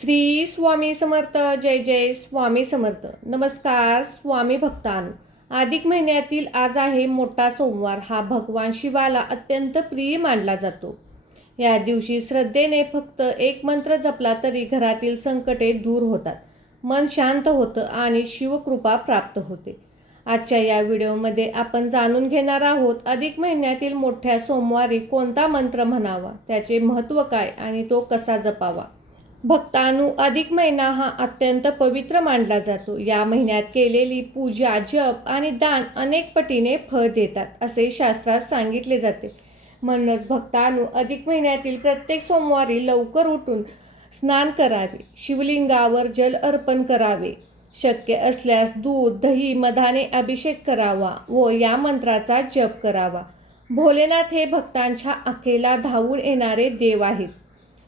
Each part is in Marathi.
श्री स्वामी समर्थ. जय जय स्वामी समर्थ. नमस्कार स्वामी भक्तांनो. अधिक महिन्यातील आज आहे मोठा सोमवार. हा भगवान शिवाला अत्यंत प्रिय मानला जातो. या दिवशी श्रद्धेने फक्त एक मंत्र जपला तरी घरातील संकटे दूर होतात, मन शांत होतं आणि शिवकृपा प्राप्त होते. आजच्या या व्हिडिओमध्ये आपण जाणून घेणार आहोत अधिक महिन्यातील मोठ्या सोमवारी कोणता मंत्र म्हणावा, त्याचे महत्त्व काय आणि तो कसा जपावा. भक्तांनो, अधिक महिना हा अत्यंत पवित्र मानला जातो. या महिन्यात केलेली पूजा, जप आणि दान अनेक पटीने फळ देतात असे शास्त्रात सांगितले जाते. म्हणूनच भक्तांनो, अधिक महिन्यातील प्रत्येक सोमवारी लवकर उठून स्नान करावे, शिवलिंगावर जल अर्पण करावे, शक्य असल्यास दूध, दही, मधाने अभिषेक करावा व या मंत्राचा जप करावा. भोलेनाथ हे भक्तांच्या आखेला धावून येणारे देव आहेत.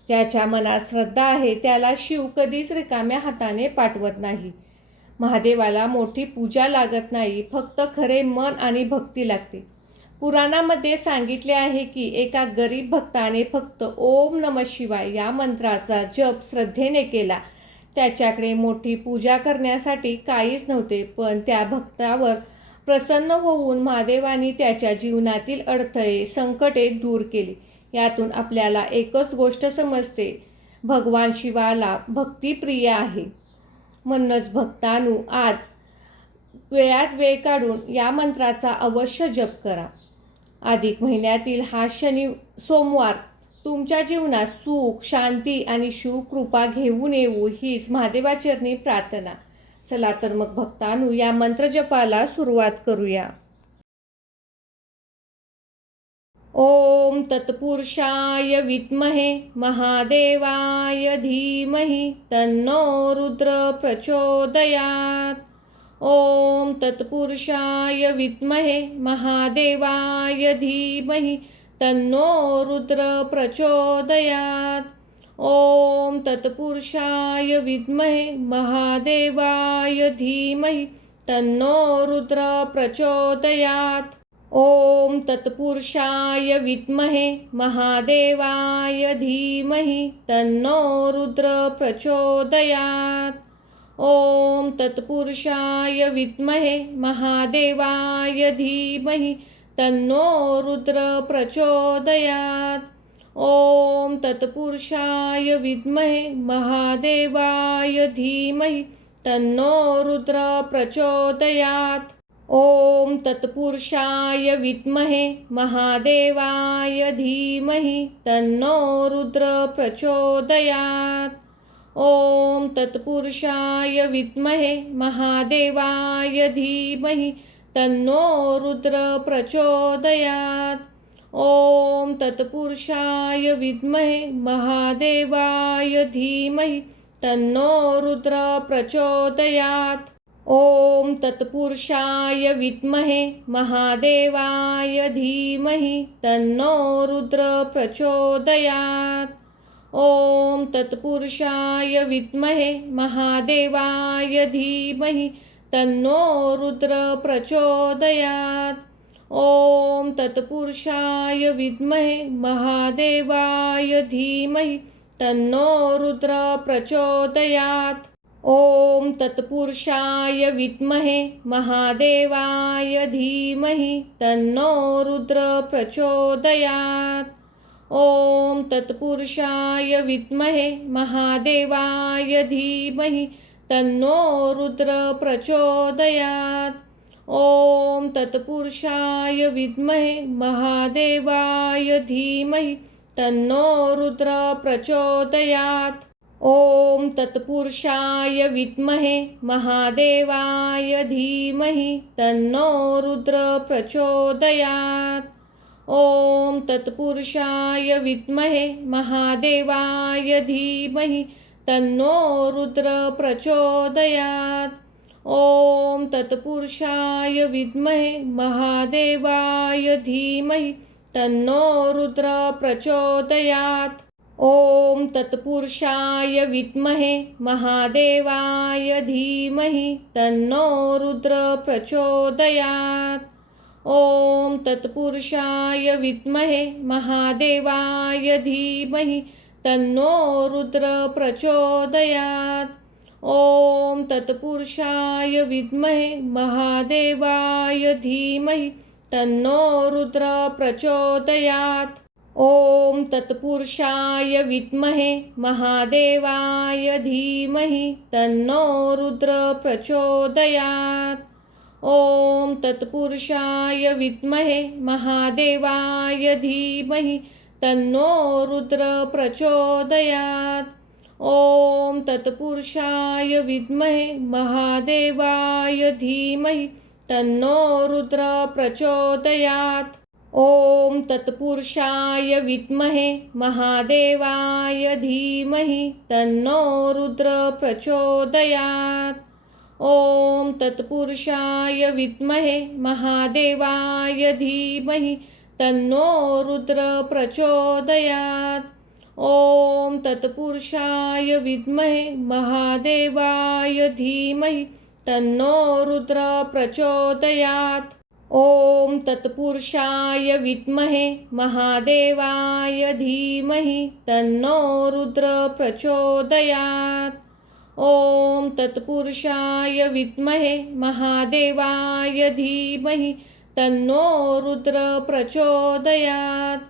ज्याच्या मनात श्रद्धा आहे त्याला शिव कधीच रिकाम्या हाताने पाठवत नाही. महादेवाला मोठी पूजा लागत नाही, फक्त खरे मन आणि भक्ती लागते. पुराणामध्ये सांगितले आहे की एका गरीब भक्ताने फक्त ओम नमः शिवाय या मंत्राचा जप श्रद्धेने केला. त्याच्याकडे मोठी पूजा करण्यासाठी काहीच नव्हते, पण त्या भक्तावर प्रसन्न होऊन महादेवाने त्याच्या जीवनातील अडथळे, संकटे दूर केली. यातून आपल्याला एकच गोष्ट समजते, भगवान शिवाला भक्ती प्रिय आहे. म्हणूनच भक्तांनो, आज वेळात वेळ काढून या मंत्राचा अवश्य जप करा. अधिक महिन्यातील हा सोमवार तुमच्या जीवनात सुख, शांती आणि शिवकृपा घेऊन येऊ हीच महादेवाचरणी प्रार्थना. चला तर मग भक्तांनो, या मंत्रजपाला सुरुवात करूया. ओम तत्पुरुषाय विद्महे महादेवाय धीमहि तन्नो रुद्र प्रचोदयात्. ओम तत्पुरुषाय विद्महे महादेवाय धीमहि तन्नो रुद्र प्रचोदयात्. ओम तत्पुरुषाय विद्महे महादेवाय धीमहि तन्नो रुद्र प्रचोदयात्. ओम तत्पुरुषाय विद्महे महादेवाय धीमहि तन्नो रुद्र प्रचोदयात्. ओम तत्पुरुषाय विद्महे महादेवाय धीमहि तन्नो रुद्र प्रचोदयात्. ओम तत्पुरुषाय विद्महे महादेवाय धीमहि तन्नो रुद्र प्रचोदयात्. ओम तत्पुरुषाय विद्महे महादेवाय धीमहि तन्नो रुद्र प्रचोदयात्. ओम तत्पुरुषाय विद्महे महादेवाय धीमहि तन्नो रुद्र प्रचोदयात्. ओम तत्पुरुषाय विद्महे महादेवाय धीमहि तन्नो रुद्र प्रचोदयात्. ओम तत्पुरुषाय विद्महे महादेवाय धीमहि तन्नो रुद्र प्रचोदयात्. ओम तत्पुरुषाय विद्महे महादेवाय धीमहि तन्नो रुद्र प्रचोदयात्. ओम तत्पुरुषाय विद्महे महादेवाय धीमहि तन्नो रुद्र प्रचोदयात्. ओम तत्पुरुषाय विद्महे महादेवाय धीमहि तन्नो रुद्र प्रचोदयात्. ओम तत्पुरुषाय विद्महे महादेवाय धीमहि तन्नो रुद्र प्रचोदयात्. ओम तत्पुरुषाय विद्महे महादेवाय धीमहि तन्नो रुद्र प्रचोदयात्. ओम तत्पुरुषाय विद्महे महादेवाय धीमहि तन्नो रुद्र प्रचोदयात्. ओम तत्पुरुषाय विद्महे महादेवाय धीमहि तन्नो रुद्र प्रचोदयात्. ओम तत्पुरुषाय विद्महे महादेवाय धीमहि तन्नो रुद्र प्रचोदयात्. ओम तत्पुरुषाय विद्महे महादेवाय धीमहि तन्नो रुद्र प्रचोदयात्. ओम तत्पुरुषाय विद्महे महादेवाय धीमहि तन्नो रुद्र प्रचोदयात्। ओम तत्पुरुषाय विद्महे महादेवाय धीमहि तन्नो रुद्र प्रचोदयात्। ओम तत्पुरुषाय विद्महे महादेवाय धीमहि तन्नो रुद्र प्रचोदयात्। ओम तत्पुरुषाय विद्महे महादेवाय धीमहि तन्नो रुद्र प्रचोदयात्। ओम तत्पुरुषाय विद्महे महादेवाय धीमहि तन्नो रुद्र प्रचोदयात्। ओम तत्पुरुषाय विद्महे महादेवाय धीमहि तन्नो रुद्र प्रचोदयात्। ओम तत्पुरुषाय विद्महे महादेवाय धीमहि तन्नो रुद्र प्रचोदयात्। ओम तत्पुरुषाय विद्महे महादेवाय धीमहि तन्नो रुद्र प्रचोदयात्। ओम तत्पुरुषाय विद्महे महादेवाय धीमहि तन्नो रुद्र प्रचोदयात्। ओम तत्पुरुषाय विद्महे महादेवाय धीमहि तन्नो रुद्र प्रचोदयात्।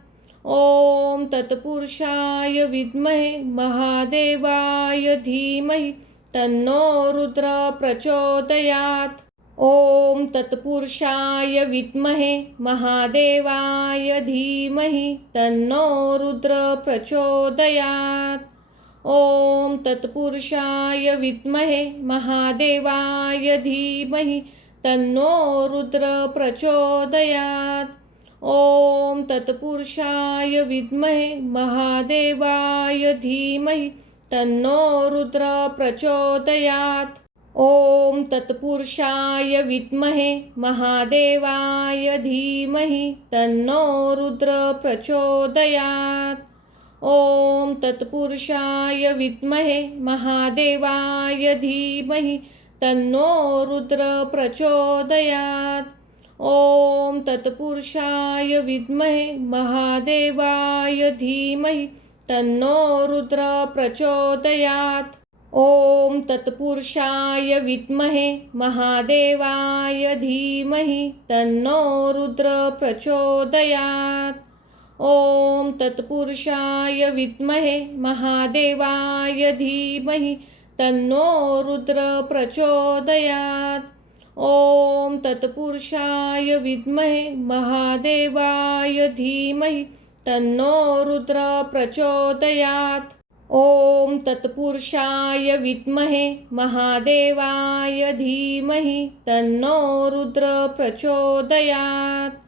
ओम तत्पुरुषाय विद्महे महादेवाय धीमहि तन्नो रुद्र प्रचोदयात्। ओम तत्पुरुषाय विद्महे महादेवाय धीमहि तन्नो रुद्र प्रचोदयात्। ओम तत्पुरुषाय विद्महे महादेवाय धीमहि तन्नो रुद्र प्रचोदयात्। ओम तत्पुरुषाय विद्महे महादेवाय धीमहि तन्नो रुद्र प्रचोदयात्। ओम तत्पुरुषाय विद्महे महादेवाय धीमहि तन्नो रुद्र प्रचोदयात्। ओम तत्पुरुषाय विद्महे महादेवाय धीमहि तन्नो रुद्र प्रचोदयात्। ओम तत्पुरुषाय विद्महे महादेवाय धीमहि तन्नो रुद्र प्रचोदयात्। ओम तत्पुरुषाय विद्महे महादेवाय धीमहि तन्नो रुद्र प्रचोदयात्। ओम तत्पुरुषाय विद्महे महादेवाय धीमहि तन्नो रुद्र प्रचोदयात्। ओम तत्पुरुषाय विद्महे महादेवाय धीमहि तन्नो रुद्र प्रचोदयात्। ओम तत्पुरुषाय विद्महे महादेवाय धीमहि तन्नो रुद्र प्रचोदयात्।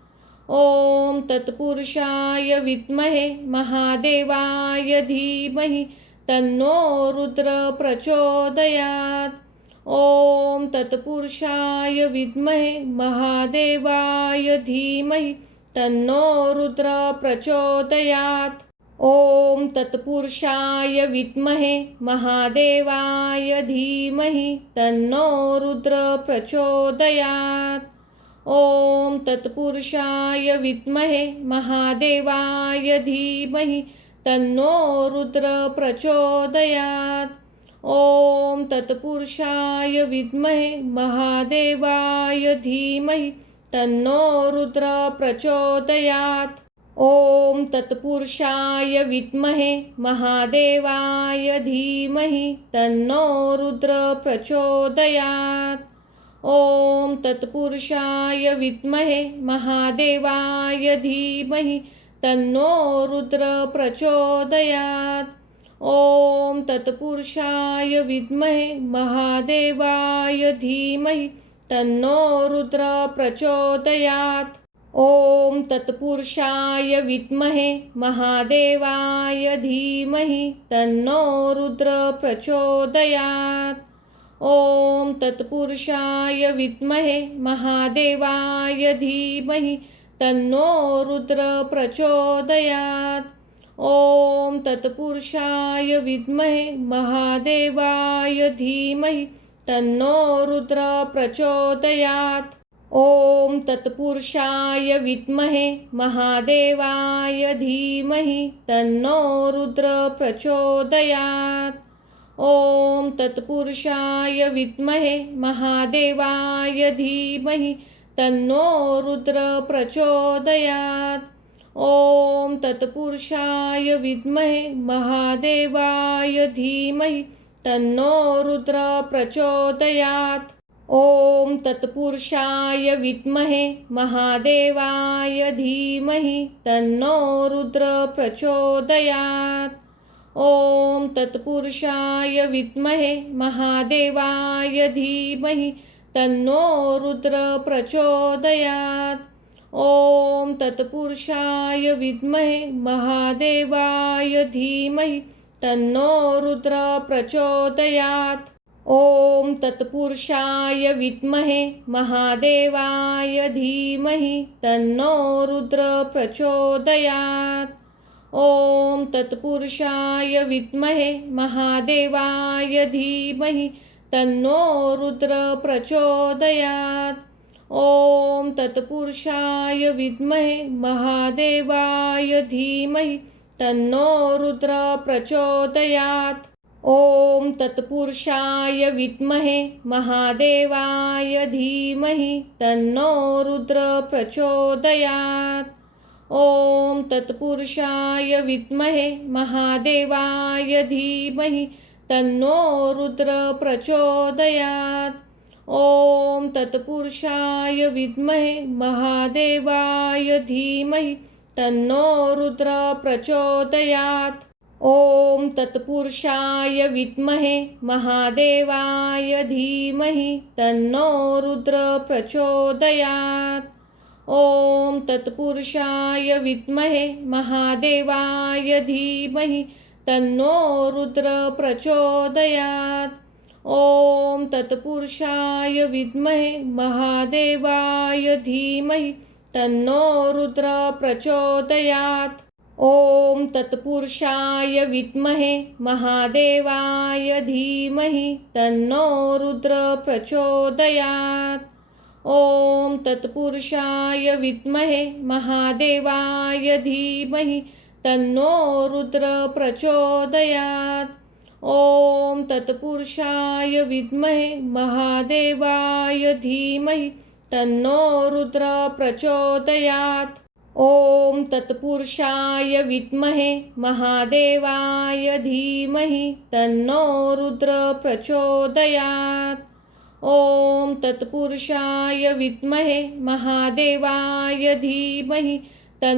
ओम तत्पुरुषाय विद्महे महादेवाय धीमहि तन्नो रुद्र प्रचोदयात्। ओम तत्पुरुषाय विद्महे महादेवाय धीमहि तन्नो रुद्र प्रचोदयात्। ओम तत्पुरुषाय विद्महे महादेवाय धीमहि तन्नो रुद्र प्रचोदयात्। ओम तत्पुरुषाय विद्महे महादेवाय धीमहि तन्नो रुद्र प्रचोदयात्। ओम तत्पुरुषाय विद्महे महादेवाय धीमहि तन्नो रुद्र प्रचोदयात्। ओम तत्पुरुषाय विद्महे महादेवाय धीमहि तन्नो रुद्र प्रचोदयात्। ओम तत्पुरुषाय विद्महे महादेवाय धीमहि तन्नो रुद्र प्रचोदयात्। ओम तत्पुरुषाय विद्महे महादेवाय धीमहि तन्नो रुद्र प्रचोदयात्। ओम तत्पुरुषाय विद्महे महादेवाय धीमहि तन्नो रुद्र प्रचोदयात्। ओम तत्पुरुषाय विद्महे महादेवाय धीमहि तन्नो रुद्र प्रचोदयात्। ओम तत्पुरुषाय विद्महे महादेवाय धीमहि तन्नो रुद्र प्रचोदयात्। ओम तत्पुरुषाय विद्महे महादेवाय धीमहि तन्नो रुद्र प्रचोदयात्। ओम तत्पुरुषाय विद्महे महादेवाय धीमहि तन्नो रुद्र प्रचोदयात्। ओम तत्पुरुषाय विद्महे महादेवाय धीमहि तन्नो रुद्र प्रचोदयात्। ओम तत्पुरुषाय विद्महे महादेवाय धीमहि तन्नो रुद्र प्रचोदयात्। ओम तत्पुरुषाय विद्महे महादेवाय धीमहि तन्नो रुद्र प्रचोदयात्। ओम तत्पुरुषाय विद्महे महादेवाय धीमहि तन्नो रुद्र प्रचोदयात्। ओम तत्पुरुषाय विद्महे महादेवाय धीमहि तन्नो रुद्र प्रचोदयात्। ओम तत्पुरुषाय विद्महे महादेवाय धीमहि तन्नो रुद्र प्रचोदयात्। ओम तत्पुरुषाय विद्महे महादेवाय धीमहि तन्नो रुद्र प्रचोदयात्। ओम तत्पुरुषाय विद्महे महादेवाय धीमहि तन्नो रुद्र प्रचोदयात्। ओम तत्पुरुषाय विद्महे महादेवाय धीमहि तन्नो रुद्र प्रचोदयात्। ओम तत्पुरुषाय विद्महे महादेवाय धीमहि तन्नो रुद्र प्रचोदयात्। ओम तत्पुरुषाय विद्महे महादेवाय धीमहि तन्नो रुद्र प्रचोदयात्। ओम तत्पुरुषाय विद्महे महादेवाय धीमहि तन्नो रुद्र प्रचोदयात्। ओम तत्पुरुषाय विद्महे महादेवाय धीमहि तन्नो रुद्र प्रचोदयात्। ओम तत्पुरुषाय विद्महे महादेवाय धीमहि तन्नो रुद्र प्रचोदयात्। ओम तत्पुरुषाय विद्महे महादेवाय धीमहि तन्नो रुद्र प्रचोदयात्। ओम तत्पुरुषाय विद्महे महादेवाय धीमहि तन्नो रुद्र प्रचोदयात्। ओम तत्पुरुषाय विद्महे महादेवाय धीमहि तन्नो रुद्र प्रचोदयात्। ओम तत्पुरुषाय विद्महे महादेवाय धीमहि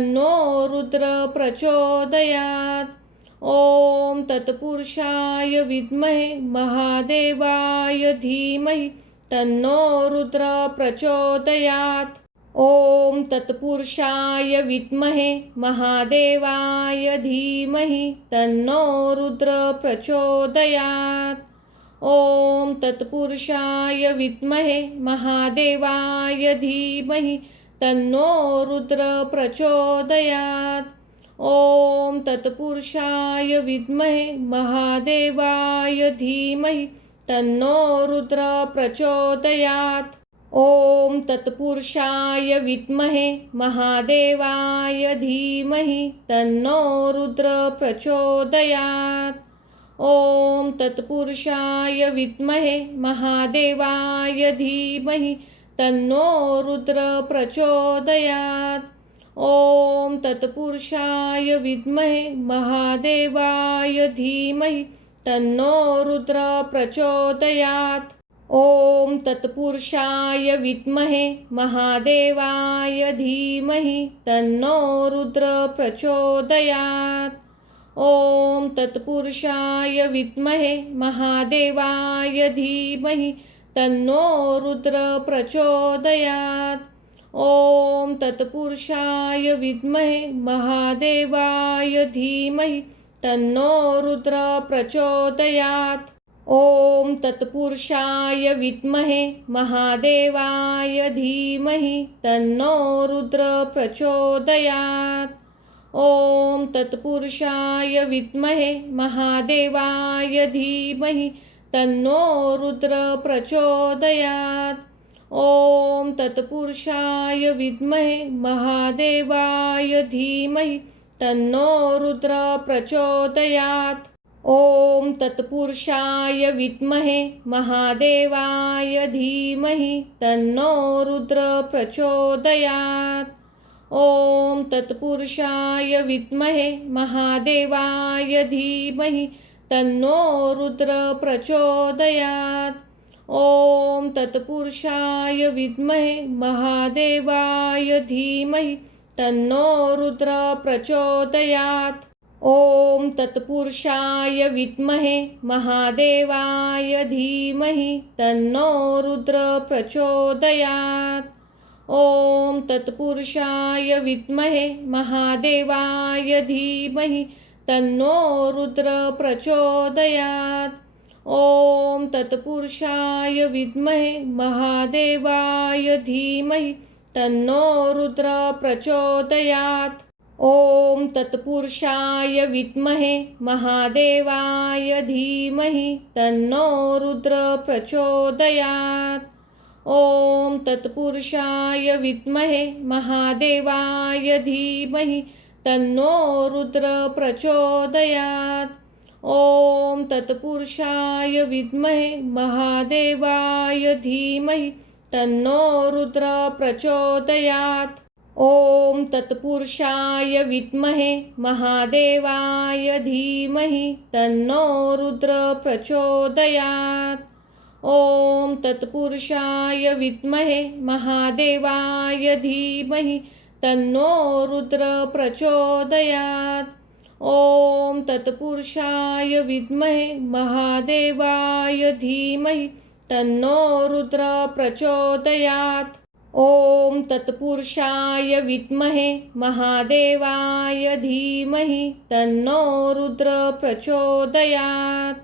तन्नो रुद्र प्रचोदयात्। ओम तत्पुरुषाय विद्महे महादेवाय धीमहि तन्नो रुद्र प्रचोदयात्। ओम तत्पुरुषाय विद्महे महादेवाय धीमहि तन्नो रुद्र प्रचोदयात्। ओम तत्पुरुषाय विद्महे महादेवाय धीमहि तन्नो रुद्र प्रचोदयात्। ओम तत्पुरुषाय विद्महे महादेवाय धीमहि तन्नो रुद्र प्रचोदयात्। ओम तत्पुरुषाय विद्महे महादेवाय धीमहि तन्नो रुद्र प्रचोदयात्। ओम तत्पुरुषाय विद्महे महादेवाय धीमहि तन्नो रुद्र प्रचोदयात्। ओम तत्पुरुषाय विद्महे महादेवाय धीमहि तन्नो रुद्र प्रचोदयात्। ओम तत्पुरुषाय विद्महे महादेवाय धीमहि तन्नो रुद्र प्रचोदयात्। ओम तत्पुरुषाय विद्महे महादेवाय धीमहि तन्नो रुद्र प्रचोदयात्। ओम तत्पुरुषाय विद्महे महादेवाय धीमहि तन्नो रुद्र प्रचोदयात्। ओम तत्पुरुषाय विद्महे महादेवाय धीमहि तन्नो रुद्र प्रचोदयात्। ओम तत्पुरुषाय विद्महे महादेवाय धीमहि तन्नो रुद्र प्रचोदयात्। ॐ तत्पुरुषाय विद्महे महादेवाय धीमहि तन्नो रुद्र प्रचोदयात्। ॐ तत्पुरुषाय विद्महे महादेवाय धीमहि तन्नो रुद्र प्रचोदयात्। ॐ तत्पुरुषाय विद्महे महादेवाय धीमहि तन्नो रुद्र प्रचोदयात्। ॐ तत्पुरुषाय विद्महे महादेवाय धीमहि तन्नो रुद्र प्रचोदयात्। ॐ तत्पुरुषाय विद्महे महादेवाय धीमहि तन्नो रुद्र प्रचोदयात्। ॐ तत्पुरुषाय विद्महे महादेवाय धीमहि तन्नो रुद्र प्रचोदयात्। ॐ तत्पुरुषाय विद्महे महादेवाय धीमहि तन्नो रुद्र प्रचोदयात्। ॐ तत्पुरुषाय विद्महे महादेवाय धीमहि तन्नो रुद्र प्रचोदयात्। ॐ तत्पुरुषाय विद्महे महादेवाय धीमहि तन्नो रुद्र प्रचोदयात्। ॐ तत्पुरुषाय विद्महे महादेवाय धीमहि तन्नो रुद्र प्रचोदयात्। ॐ तत्पुरुषाय विद्महे महादेवाय धीमहि तन्नो रुद्र प्रचोदयात्। ॐ तत्पुरुषाय विद्महे महादेवाय धीमहि तन्नो रुद्र प्रचोदयात्। ॐ तत्पुरुषाय विद्महे महादेवाय धीमहि तन्नो रुद्र प्रचोदयात्। ॐ तत्पुरुषाय विद्महे महादेवाय धीमहि तन्नो रुद्र प्रचोदयात्।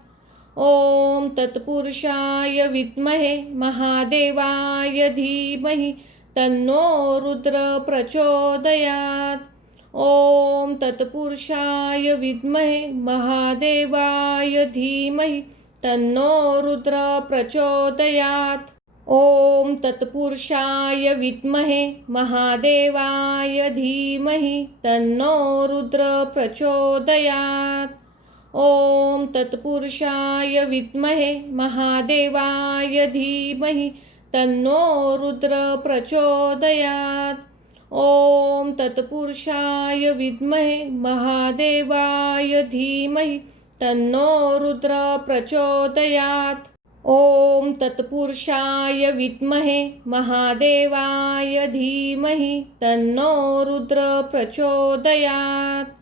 ॐ तत्पुरुषाय विद्महे महादेवाय धीमहि तन्नो रुद्र प्रचोदयात्। ॐ तत्पुरुषाय विद्महे महादेवाय धीमहि तन्नो रुद्र प्रचोदयात्। ॐ तत्पुरुषाय विद्महे महादेवाय धीमहि तन्नो रुद्र प्रचोदयात्। ॐ तत्पुरुषाय विद्महे महादेवाय धीमहि तन्नो रुद्र प्रचोदयात्। ॐ तत्पुरुषाय विद्महे महादेवाय धीमहि तन्नो रुद्र प्रचोदयात्। ॐ तत्पुरुषाय विद्महे महादेवाय धीमहि तन्नो रुद्र प्रचोदयात्।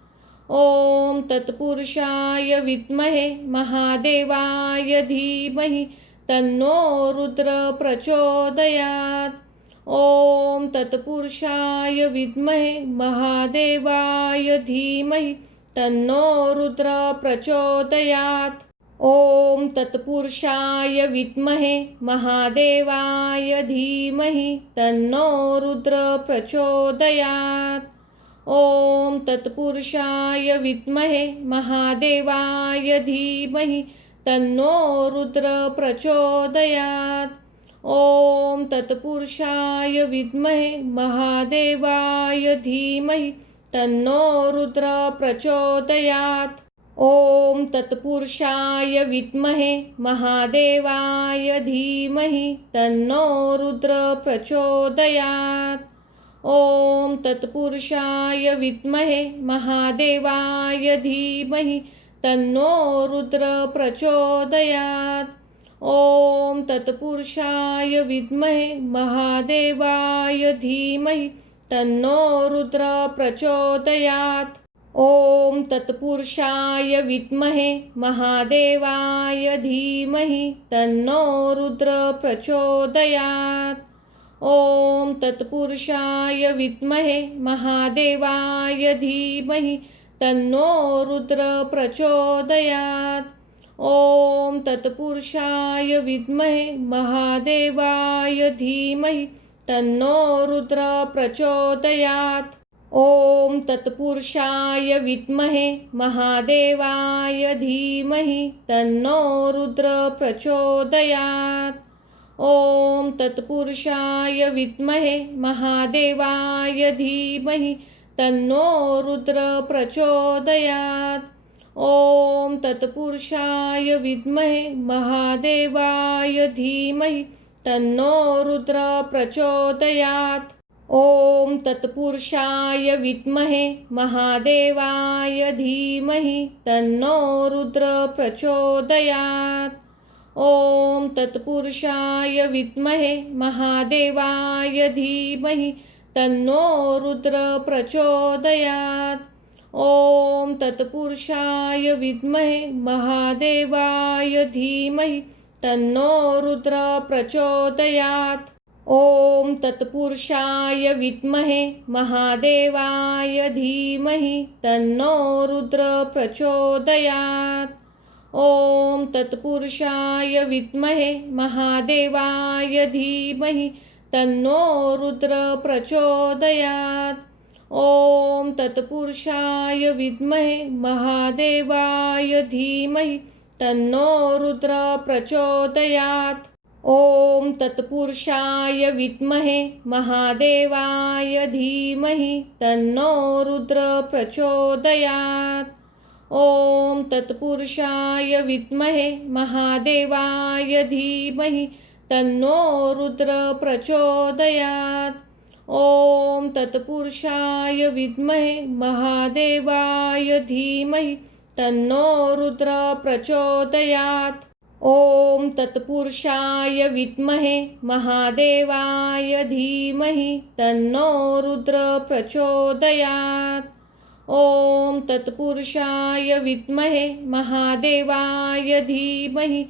ॐ तत्पुरुषाय विद्महे महादेवाय धीमहि तन्नो रुद्र प्रचोदयात्। ॐ तत्पुरुषाय विद्महे महादेवाय धीमहि तन्नो रुद्र प्रचोदयात्। ॐ तत्पुरुषाय विद्महे महादेवाय धीमहि तन्नो रुद्र प्रचोदयात्। ॐ तत्पुरुषाय विद्महे महादेवाय धीमहि तन्नो रुद्र प्रचोदयात्। ॐ तत्पुरुषाय विद्महे महादेवाय धीमहि तन्नो रुद्र प्रचोदयात्। ॐ तत्पुरुषाय विद्महे महादेवाय धीमहि तन्नो रुद्र प्रचोदयात्। ॐ तत्पुरुषाय विद्महे महादेवाय धीमहि तन्नो रुद्र प्रचोदयात्। ॐ तत्पुरुषाय विद्महे महादेवाय धीमहि तन्नो रुद्र प्रचोदयात्। ॐ तत्पुरुषाय विद्महे महादेवाय धीमहि तन्नो रुद्र प्रचोदयात्। ॐ तत्पुरुषाय विद्महे महादेवाय धीमहि तन्नो रुद्र प्रचोदयात्। ॐ तत्पुरुषाय विद्महे महादेवाय धीमहि तन्नो रुद्र प्रचोदयात्। ॐ तत्पुरुषाय विद्महे महादेवाय धीमहि तन्नो रुद्र प्रचोदयात्। ॐ तत्पुरुषाय विद्महे महादेवाय धीमहि तन्नो रुद्र प्रचोदयात्। ॐ तत्पुरुषाय विद्महे महादेवाय धीमहि तन्नो रुद्र प्रचोदयात्। ॐ तत्पुरुषाय विद्महे महादेवाय धीमहि तन्नो रुद्र प्रचोदयात्। ॐ तत्पुरुषाय विद्महे महादेवाय धीमहि तन्नो रुद्र प्रचोदयात्। ॐ तत्पुरुषाय विद्महे महादेवाय धीमहि तन्नो रुद्र प्रचोदयात्। ॐ तत्पुरुषाय विद्महे महादेवाय धीमहि तन्नो रुद्र प्रचोदयात्। ॐ तत्पुरुषाय विद्महे महादेवाय धीमहि तन्नो रुद्र प्रचोदयात्। ॐ तत्पुरुषाय विद्महे महादेवाय धीमहि तन्नो रुद्र प्रचोदयात्। ॐ तत्पुरुषाय विद्महे महादेवाय धीमहि तन्नो रुद्र प्रचोदयात्। ॐ तत्पुरुषाय विद्महे महादेवाय धीमहि तन्नो रुद्र प्रचोदयात्। ॐ तत्पुरुषाय विद्महे महादेवाय धीमहि तन्नो रुद्र प्रचोदयात्। ॐ तत्पुरुषाय विद्महे महादेवाय धीमहि तन्नो रुद्र प्रचोदयात्। ॐ तत्पुरुषाय विद्महे महादेवाय धीमहि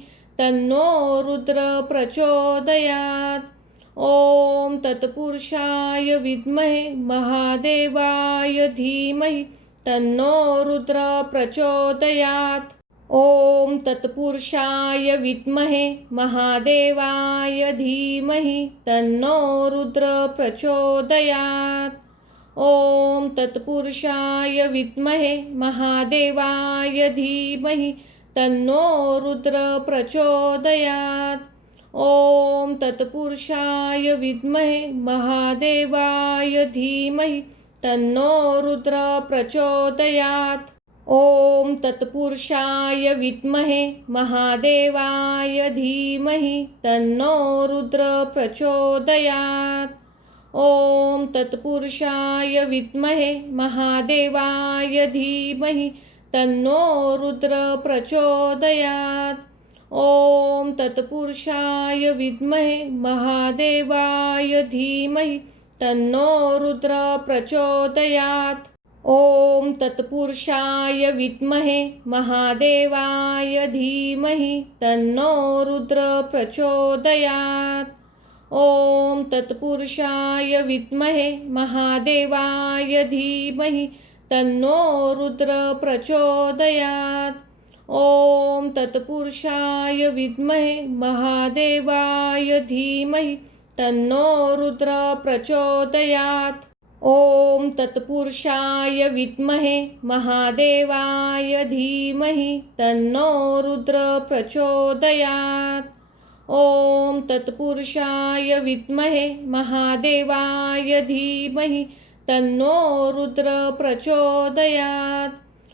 तन्नो रुद्र प्रचोदयात्। ॐ तत्पुरुषाय विद्महे महादेवाय धीमहि तन्नो रुद्र प्रचोदयात्। ॐ तत्पुरुषाय विद्महे महादेवाय धीमहि तन्नो रुद्र प्रचोदयात्। ॐ तत्पुरुषाय विद्महे महादेवाय धीमहि तन्नो रुद्र प्रचोदयात्। ॐ तत्पुरुषाय विद्महे महादेवाय धीमहि तन्नो रुद्र प्रचोदयात्। ॐ तत्पुरुषाय विद्महे महादेवाय धीमहि तन्नो रुद्र प्रचोदयात्। ॐ तत्पुरुषाय विद्महे महादेवाय धीमहि तन्नो रुद्र प्रचोदयात्। ॐ तत्पुरुषाय विद्महे महादेवाय धीमहि तन्नो रुद्र प्रचोदयात्। ॐ तत्पुरुषाय विद्महे महादेवाय धीमहि तन्नो रुद्र प्रचोदयात्। ॐ तत्पुरुषाय विद्महे महादेवाय धीमहि तन्नो रुद्र प्रचोदयात्। ॐ तत्पुरुषाय विद्महे महादेवाय धीमहि तन्नो रुद्र प्रचोदयात्। ॐ तत्पुरुषाय विद्महे महादेवाय धीमहि तन्नो रुद्र प्रचोदयात्। ॐ तत्पुरुषाय विद्महे महादेवाय धीमहि तन्नो रुद्र प्रचोदयात्।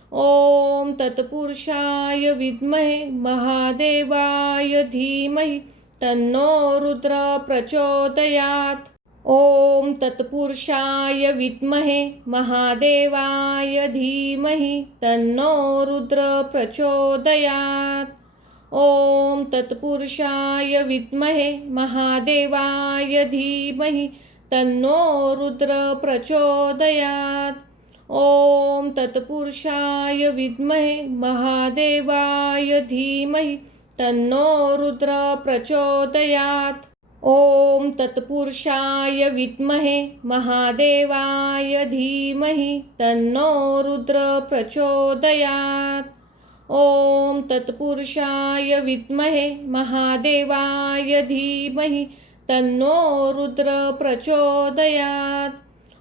ॐ तत्पुरुषाय विद्महे महादेवाय धीमहि तन्नो रुद्र प्रचोदयात्। ॐ तत्पुरुषाय विद्महे महादेवाय धीमहि तन्नो रुद्र प्रचोदयात्। ॐ तत्पुरुषाय विद्महे महादेवाय धीमहि तन्नो रुद्र प्रचोदयात्। ॐ तत्पुरुषाय विद्महे महादेवाय धीमहि तन्नो रुद्र प्रचोदयात्। ॐ तत्पुरुषाय विद्महे महादेवाय धीमहि तन्नो रुद्र प्रचोदयात्। ॐ तत्पुरुषाय विद्महे महादेवाय धीमहि तन्नो रुद्र प्रचोदयात्।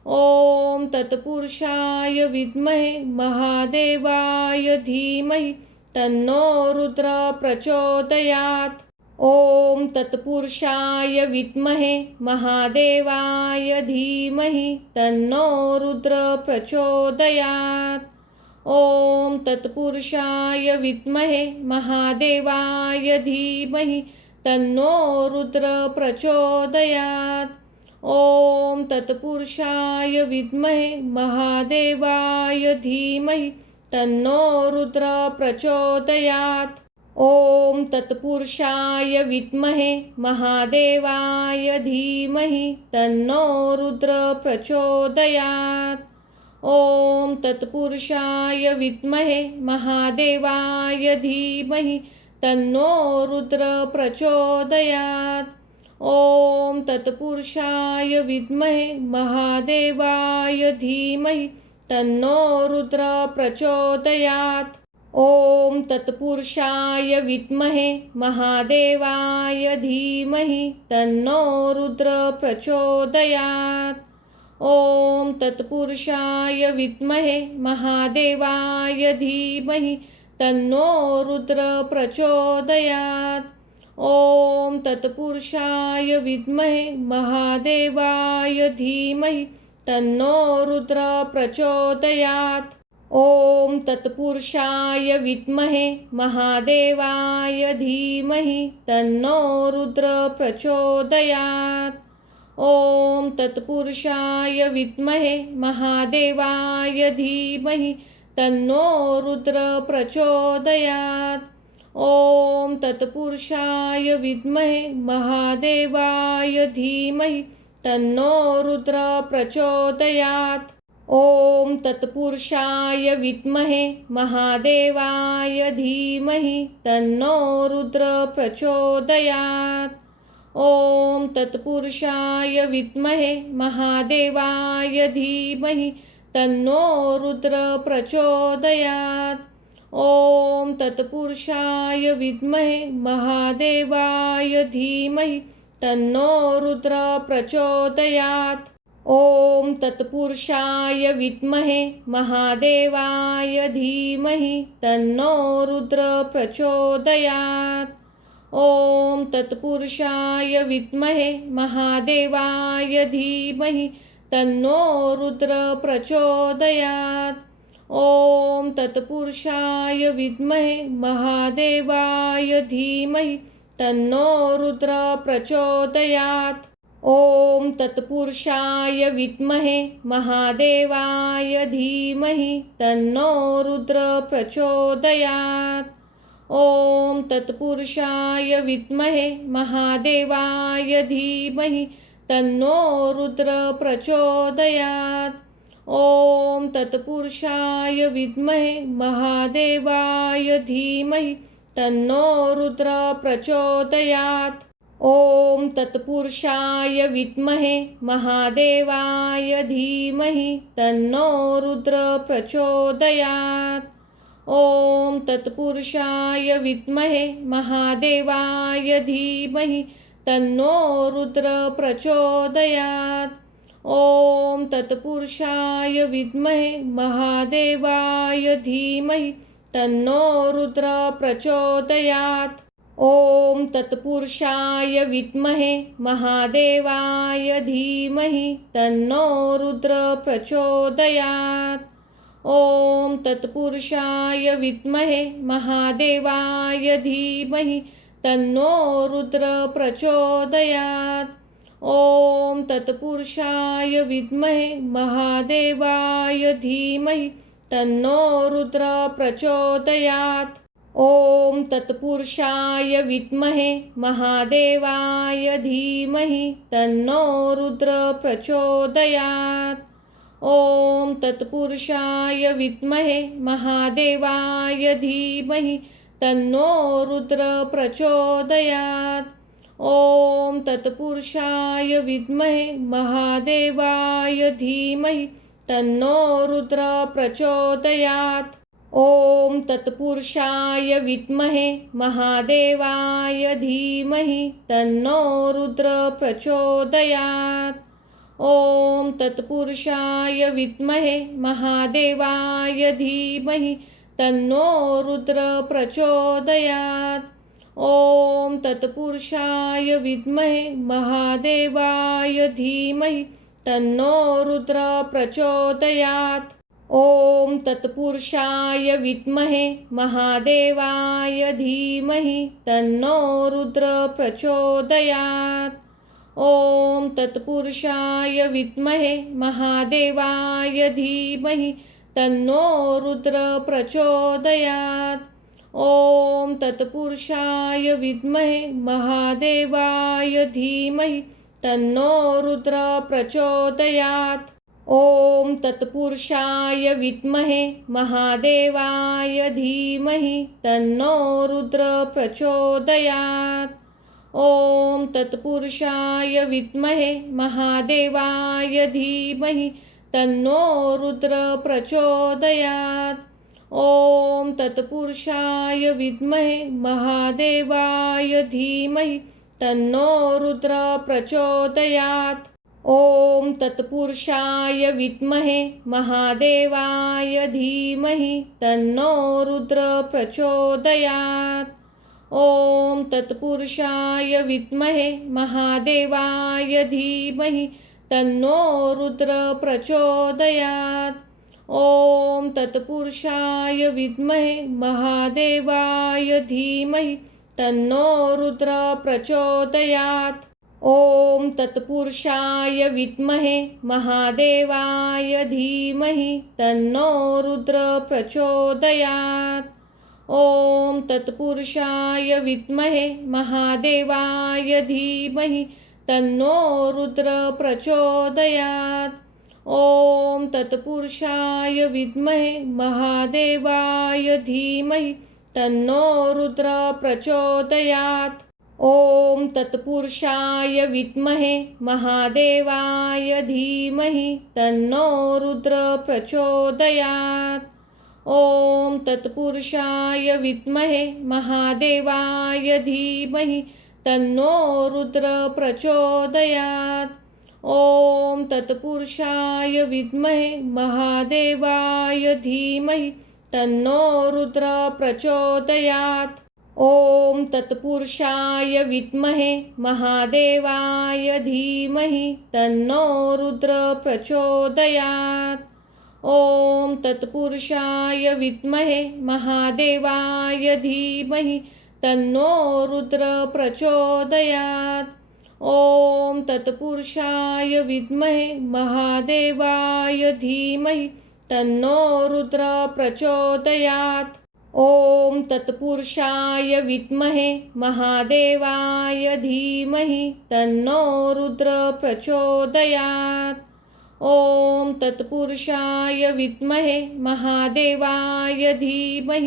ॐ तत्पुरुषाय विद्महे महादेवाय धीमहि तन्नो रुद्र प्रचोदयात्। ॐ तत्पुरुषाय विद्महे महादेवाय धीमहि तन्नो रुद्र प्रचोदयात्। ॐ तत्पुरुषाय विद्महे महादेवाय धीमहि तन्नो रुद्र प्रचोदयात्। ॐ तत्पुरुषाय विद्महे महादेवाय धीमहि तन्नो रुद्र प्रचोदयात्। ॐ तत्पुरुषाय विद्महे महादेवाय धीमहि तन्नो रुद्र प्रचोदयात्। ॐ तत्पुरुषाय विद्महे महादेवाय धीमहि तन्नो रुद्र प्रचोदयात्। ॐ तत्पुरुषाय विद्महे महादेवाय धीमहि तन्नो रुद्र प्रचोदयात्। ॐ तत्पुरुषाय विद्महे महादेवाय धीमहि तन्नो रुद्र प्रचोदयात्। ॐ तत्पुरुषाय विद्महे महादेवाय धीमहि तन्नो रुद्र प्रचोदयात्। ॐ तत्पुरुषाय विद्महे महादेवाय धीमहि तन्नो रुद्र प्रचोदयात्। ॐ तत्पुरुषाय विद्महे महादेवाय धीमहि तन्नो रुद्र प्रचोदयात्। ॐ तत्पुरुषाय विद्महे महादेवाय धीमहि तन्नो रुद्र प्रचोदयात्। ॐ तत्पुरुषाय विद्महे महादेवाय धीमहि तन्नो रुद्र प्रचोदयात्। ॐ तत्पुरुषाय विद्महे महादेवाय धीमहि तन्नो रुद्र प्रचोदयात्। ॐ तत्पुरुषाय विद्महे महादेवाय धीमहि तन्नो रुद्र प्रचोदयात्। ॐ तत्पुरुषाय विद्महे महादेवाय धीमहि तन्नो रुद्र प्रचोदयात्। ॐ तत्पुरुषाय विद्महे महादेवाय धीमहि तन्नो रुद्र प्रचोदयात्। ॐ तत्पुरुषाय विद्महे महादेवाय धीमहि तन्नो रुद्र प्रचोदयात्। ॐ तत्पुरुषाय विद्महे महादेवाय धीमहि तन्नो रुद्र प्रचोदयात्। ॐ तत्पुरुषाय विद्महे महादेवाय धीमहि तन्नो रुद्र प्रचोदयात्। ॐ तत्पुरुषाय विद्महे महादेवाय धीमहि तन्नो रुद्र प्रचोदयात्। ॐ तत्पुरुषाय विद्महे महादेवाय धीमहि तन्नो रुद्र प्रचोदयात्। ॐ तत्पुरुषाय विद्महे महादेवाय धीमहि तन्नो रुद्र प्रचोदयात्। ॐ तत्पुरुषाय विद्महे महादेवाय धीमहि तन्नो रुद्र प्रचोदयात्। ॐ तत्पुरुषाय विद्महे महादेवाय धीमहि तन्नो रुद्र प्रचोदयात्। ॐ तत्पुरुषाय विद्महे महादेवाय धीमहि तन्नो रुद्र प्रचोदयात्। ॐ तत्पुरुषाय विद्महे महादेवाय धीमहि तन्नो रुद्र प्रचोदयात्। ॐ तत्पुरुषाय विद्महे महादेवाय धीमहि तन्नो रुद्र प्रचोदयात्। ॐ तत्पुरुषाय विद्महे महादेवाय धीमहि तन्नो रुद्र प्रचोदयात्। ॐ तत्पुरुषाय विद्महे महादेवाय धीमहि तन्नो रुद्र प्रचोदयात्। ॐ तत्पुरुषाय विद्महे महादेवाय धीमहि तन्नो रुद्र प्रचोदयात्। ॐ तत्पुरुषाय विद्महे महादेवाय धीमहि तन्नो रुद्र प्रचोदयात्। ॐ तत्पुरुषाय विद्महे महादेवाय धीमहि तन्नो रुद्र प्रचोदयात्। ॐ तत्पुरुषाय विद्महे महादेवाय धीमहि तन्नो रुद्र प्रचोदयात्। ॐ तत्पुरुषाय विद्महे महादेवाय धीमहि तन्नो रुद्र प्रचोदयात्। ॐ तत्पुरुषाय विद्महे महादेवाय धीमहि तन्नो रुद्र प्रचोदयात्। ॐ तत्पुरुषाय विद्महे महादेवाय धीमहि तन्नो रुद्र प्रचोदयात्। ॐ तत्पुरुषाय विद्महे महादेवाय धीमहि तन्नो रुद्र प्रचोदयात्। ॐ तत्पुरुषाय विद्महे महादेवाय धीमहि तन्नो रुद्र प्रचोदयात्। ॐ तत्पुरुषाय विद्महे महादेवाय धीमहि तन्नो रुद्र प्रचोदयात्। ॐ तत्पुरुषाय विद्महे महादेवाय धीमहि तन्नो रुद्र प्रचोदयात्। ॐ तत्पुरुषाय विद्महे महादेवाय धीमहि तन्नो रुद्र प्रचोदयात्। ॐ तत्पुरुषाय विद्महे महादेवाय धीमहि तन्नो रुद्र प्रचोदयात्। ॐ तत्पुरुषाय विद्महे महादेवाय धीमहि तन्नो रुद्र प्रचोदयात्। ॐ तत्पुरुषाय विद्महे महादेवाय धीमहि तन्नो रुद्र प्रचोदयात्। ॐ तत्पुरुषाय विद्महे महादेवाय धीमहि तन्नो रुद्र प्रचोदयात्। ॐ तत्पुरुषाय विद्महे महादेवाय धीमहि तन्नो रुद्र प्रचोदयात्। ॐ तत्पुरुषाय विद्महे महादेवाय धीमहि तन्नो रुद्र प्रचोदयात्। ॐ तत्पुरुषाय विद्महे महादेवाय धीमहि तन्नो रुद्र प्रचोदयात्। ॐ तत्पुरुषाय विद्महे महादेवाय धीमहि तन्नो रुद्र प्रचोदयात्। ॐ तत्पुरुषाय विद्महे महादेवाय धीमहि तन्नो रुद्र प्रचोदयात्। ॐ तत्पुरुषाय विद्महे महादेवाय धीमहि तन्नो रुद्र प्रचोदयात्। ॐ तत्पुरुषाय विद्महे महादेवाय धीमहि तन्नो रुद्र प्रचोदयात्। ॐ तत्पुरुषाय विद्महे महादेवाय धीमहि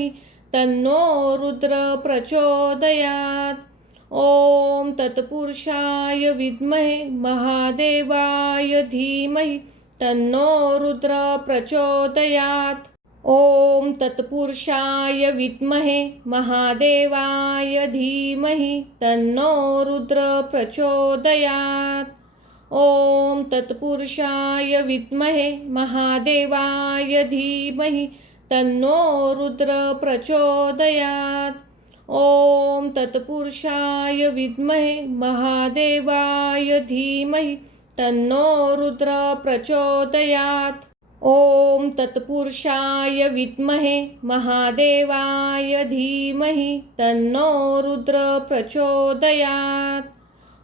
तन्नो रुद्र प्रचोदयात्। ॐ तत्पुरुषाय विद्महे महादेवाय धीमहि तन्नो रुद्र प्रचोदयात्। ॐ तत्पुरुषाय विद्महे महादेवाय धीमहि तन्नो रुद्र प्रचोदयात्। ॐ तत्पुरुषाय विद्महे महादेवाय धीमहि तन्नो रुद्र प्रचोदयात्। ॐ तत्पुरुषाय विद्महे महादेवाय धीमहि तन्नो रुद्र प्रचोदयात्। ॐ तत्पुरुषाय विद्महे महादेवाय धीमहि तन्नो रुद्र प्रचोदयात्।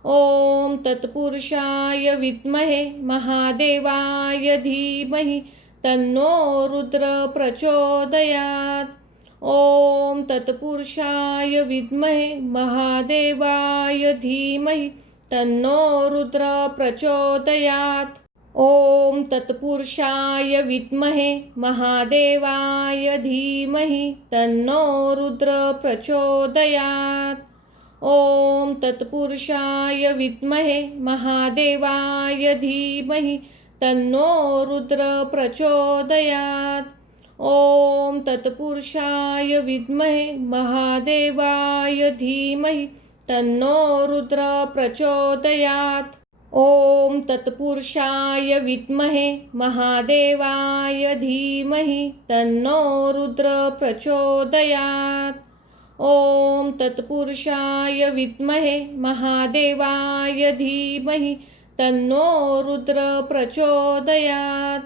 ॐ तत्पुरुषाय विद्महे महादेवाय धीमहि तन्नो रुद्र प्रचोदयात्। ॐ तत्पुरुषाय विद्महे महादेवाय धीमहि तन्नो रुद्र प्रचोदयात्। ॐ तत्पुरुषाय विद्महे महादेवाय धीमहि तन्नो रुद्र प्रचोदयात्। ॐ तत्पुरुषाय विद्महे महादेवाय धीमहि तन्नो रुद्र प्रचोदयात्। ॐ तत्पुरुषाय विद्महे महादेवाय धीमहि तन्नो रुद्र प्रचोदयात्। ॐ तत्पुरुषाय विद्महे महादेवाय धीमहि तन्नो रुद्र प्रचोदयात्। ॐ तत्पुरुषाय विद्महे महादेवाय धीमहि तन्नो रुद्र प्रचोदयात्।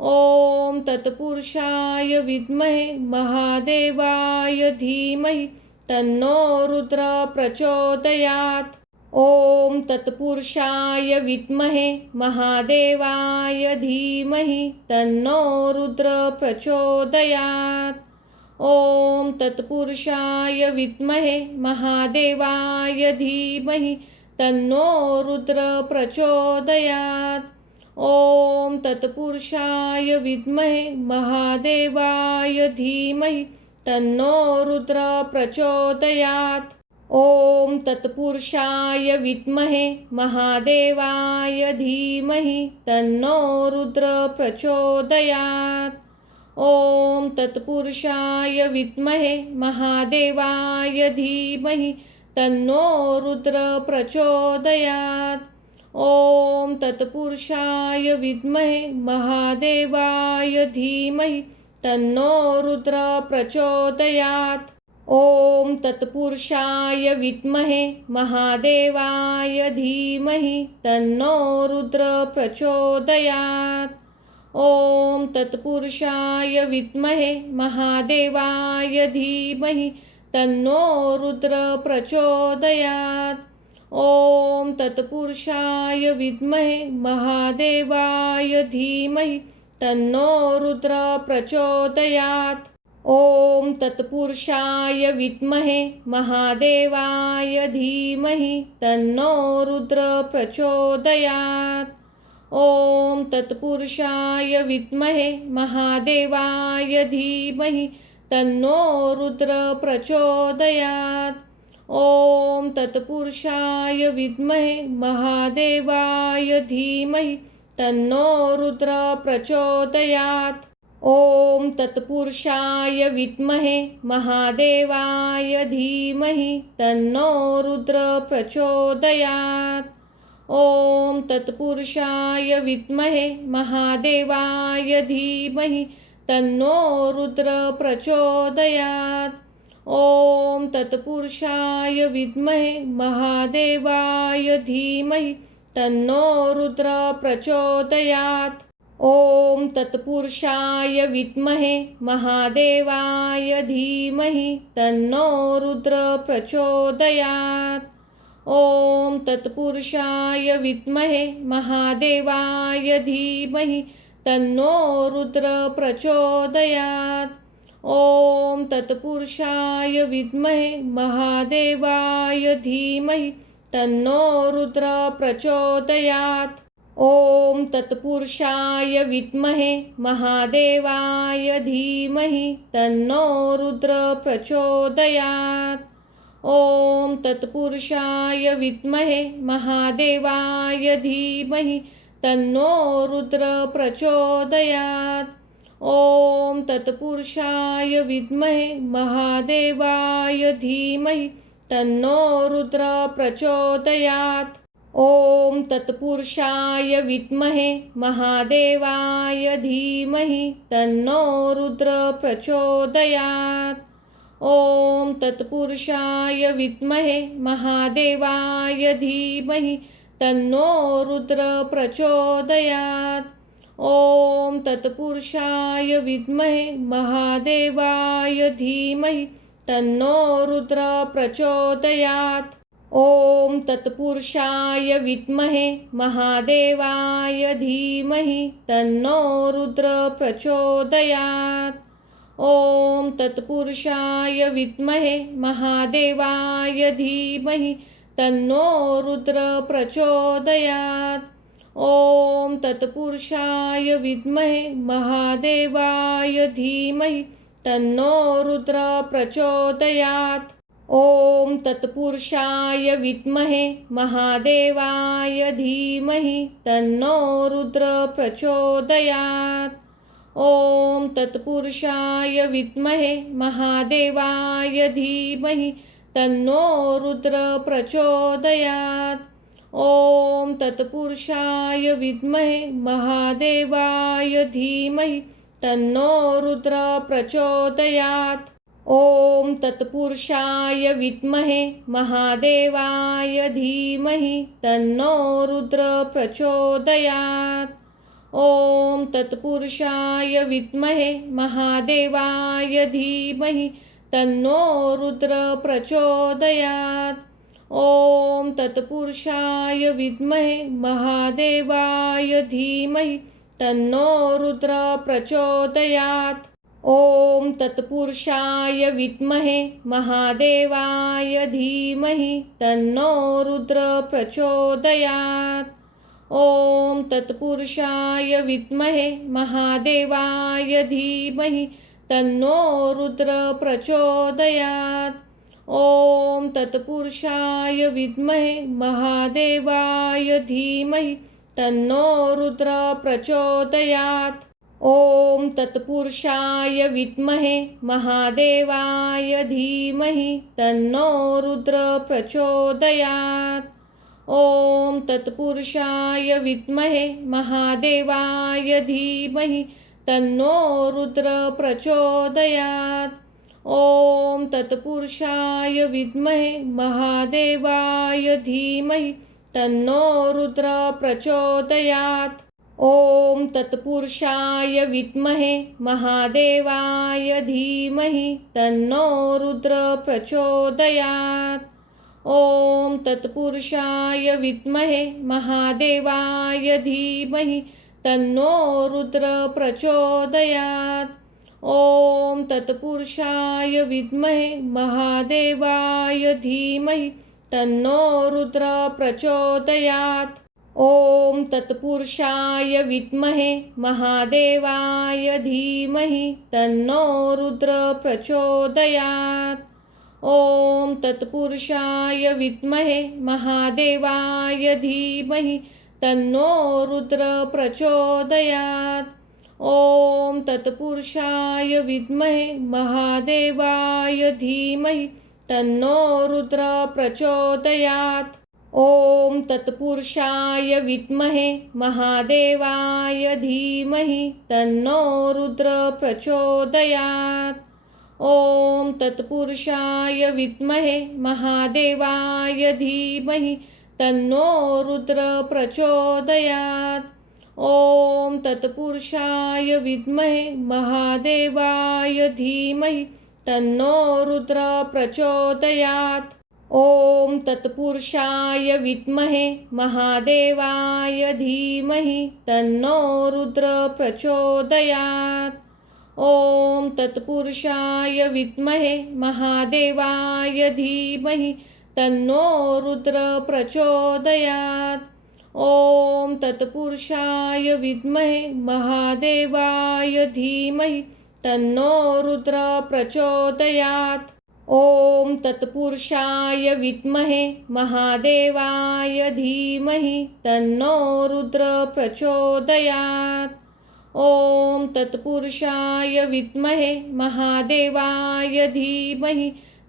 ॐ तत्पुरुषाय विद्महे महादेवाय धीमहि तन्नो रुद्र प्रचोदयात्। ॐ तत्पुरुषाय विद्महे महादेवाय धीमहि तन्नो रुद्र प्रचोदयात्। ॐ तत्पुरुषाय विद्महे महादेवाय धीमहि तन्नो रुद्र प्रचोदयात्। ॐ तत्पुरुषाय विद्महे महादेवाय धीमहि तन्नो रुद्र प्रचोदयात्। ॐ तत्पुरुषाय विद्महे महादेवाय धीमहि तन्नो रुद्र प्रचोदयात्। ॐ तत्पुरुषाय विद्महे महादेवाय धीमहि तन्नो रुद्र प्रचोदयात्। ॐ तत्पुरुषाय विद्महे महादेवाय धीमहि तन्नो रुद्र प्रचोदयात्। ॐ तत्पुरुषाय विद्महे महादेवाय धीमहि तन्नो रुद्र प्रचोदयात्। ॐ तत्पुरुषाय विद्महे महादेवाय धीमहि तन्नो रुद्र प्रचोदयात्। ॐ तत्पुरुषाय विद्महे महादेवाय धीमहि तन्नो रुद्र प्रचोदयात्। ॐ तत्पुरुषाय विद्महे महादेवाय धीमहि तन्नो रुद्र प्रचोदयात्। ॐ तत्पुरुषाय विद्महे महादेवाय धीमहि तन्नो रुद्र प्रचोदयात्। ॐ तत्पुरुषाय विद्महे महादेवाय धीमहि तन्नो रुद्र प्रचोदयात्। ॐ तत्पुरुषाय विद्महे महादेवाय धीमहि तन्नो रुद्र प्रचोदयात्। ॐ तत्पुरुषाय विद्महे महादेवाय धीमहि तन्नो रुद्र प्रचोदयात्। ॐ तत्पुरुषाय विद्महे महादेवाय धीमहि तन्नो रुद्र प्रचोदयात्। ॐ तत्पुरुषाय विद्महे महादेवाय धीमहि तन्नो रुद्र प्रचोदयात्। ॐ तत्पुरुषाय विद्महे महादेवाय धीमहि तन्नो रुद्र प्रचोदयात्। ॐ तत्पुरुषाय विद्महे महादेवाय धीमहि तन्नो रुद्र प्रचोदयात्। ॐ तत्पुरुषाय विद्महे महादेवाय धीमहि तन्नो रुद्र प्रचोदयात्। ॐ तत्पुरुषाय विद्महे महादेवाय धीमहि तन्नो रुद्र प्रचोदयात्। ॐ तत्पुरुषाय विद्महे महादेवाय धीमहि तन्नो रुद्र प्रचोदयात्। ॐ तत्पुरुषाय विद्महे महादेवाय धीमहि तन्नो रुद्र प्रचोदयात्। ॐ तत्पुरुषाय विद्महे महादेवाय धीमहि तन्नो रुद्र प्रचोदयात्। ॐ तत्पुरुषाय विद्महे महादेवाय धीमहि तन्नो रुद्र प्रचोदयात्। ॐ तत्पुरुषाय विद्महे महादेवाय धीमहि तन्नो रुद्र प्रचोदयात्। ॐ तत्पुरुषाय विद्महे महादेवाय धीमहि तन्नो रुद्र प्रचोदयात्। ॐ तत्पुरुषाय विद्महे महादेवाय धीमहि तन्नो रुद्र प्रचोदयात्। ॐ तत्पुरुषाय विद्महे महादेवाय धीमहि तन्नो रुद्र प्रचोदयात्। ॐ तत्पुरुषाय विद्महे महादेवाय धीमहि तन्नो रुद्र प्रचोदयात्। ॐ तत्पुरुषाय विद्महे महादेवाय धीमहि तन्नो रुद्र प्रचोदयात्। ॐ ॐ तत्पुरुषाय विद्महे महादेवाय धीमहि तन्नो रुद्र प्रचोदयात्। ॐ तत्पुरुषाय विद्महे महादेवाय धीमहि तन्नो रुद्र प्रचोदयात्। ॐ तत्पुरुषाय विद्महे महादेवाय धीमहि तन्नो रुद्र प्रचोदयात्। ॐ तत्पुरुषाय विद्महे महादेवाय धीमहि तन्नो रुद्र प्रचोदयात्। ॐ तत्पुरुषाय विद्महे महादेवाय धीमहि तन्नो रुद्र प्रचोदयात्। ॐ तत्पुरुषाय विद्महे महादेवाय धीमहि तन्नो रुद्र प्रचोदयात्। ॐ तत्पुरुषाय विद्महे महादेवाय धीमहि तन्नो रुद्र प्रचोदयात्। ॐ तत्पुरुषाय विद्महे महादेवाय धीमहि तन्नो रुद्र प्रचोदयात्। ॐ तत्पुरुषाय विद्महे महादेवाय धीमहि तन्नो रुद्र प्रचोदयात्। ॐ तत्पुरुषाय विद्महे महादेवाय धीमहि तन्नो रुद्र प्रचोदयात्। ॐ तत्पुरुषाय विद्महे महादेवाय धीमहि तन्नो रुद्र प्रचोदयात्। ॐ तत्पुरुषाय विद्महे महादेवाय धीमहि तन्नो रुद्र प्रचोदयात्। ॐ तत्पुरुषाय विद्महे महादेवाय धीमहि तन्नो रुद्र प्रचोदयात्। ॐ तत्पुरुषाय विद्महे महादेवाय धीमहि तन्नो रुद्र प्रचोदयात्। ॐ तत्पुरुषाय विद्महे महादेवाय धीमहि तन्नो रुद्र प्रचोदयात्। ॐ तत्पुरुषाय विद्महे महादेवाय धीमहि तन्नो रुद्र प्रचोदयात्। ॐ तत्पुरुषाय विद्महे महादेवाय धीमहि तन्नो रुद्र प्रचोदयात्। ॐ तत्पुरुषाय विद्महे महादेवाय धीमहि तन्नो रुद्र प्रचोदयात्। ॐ तत्पुरुषाय विद्महे महादेवाय धीमहि तन्नो रुद्र प्रचोदयात्। ॐ तत्पुरुषाय विद्महे महादेवाय धीमहि तन्नो रुद्र प्रचोदयात्। ॐ तत्पुरुषाय विद्महे महादेवाय धीमहि तन्नो रुद्र प्रचोदयात्। ॐ तत्पुरुषाय विद्महे महादेवाय धीमहि तन्नो रुद्र प्रचोदयात्। ॐ तत्पुरुषाय विद्महे महादेवाय धीमहि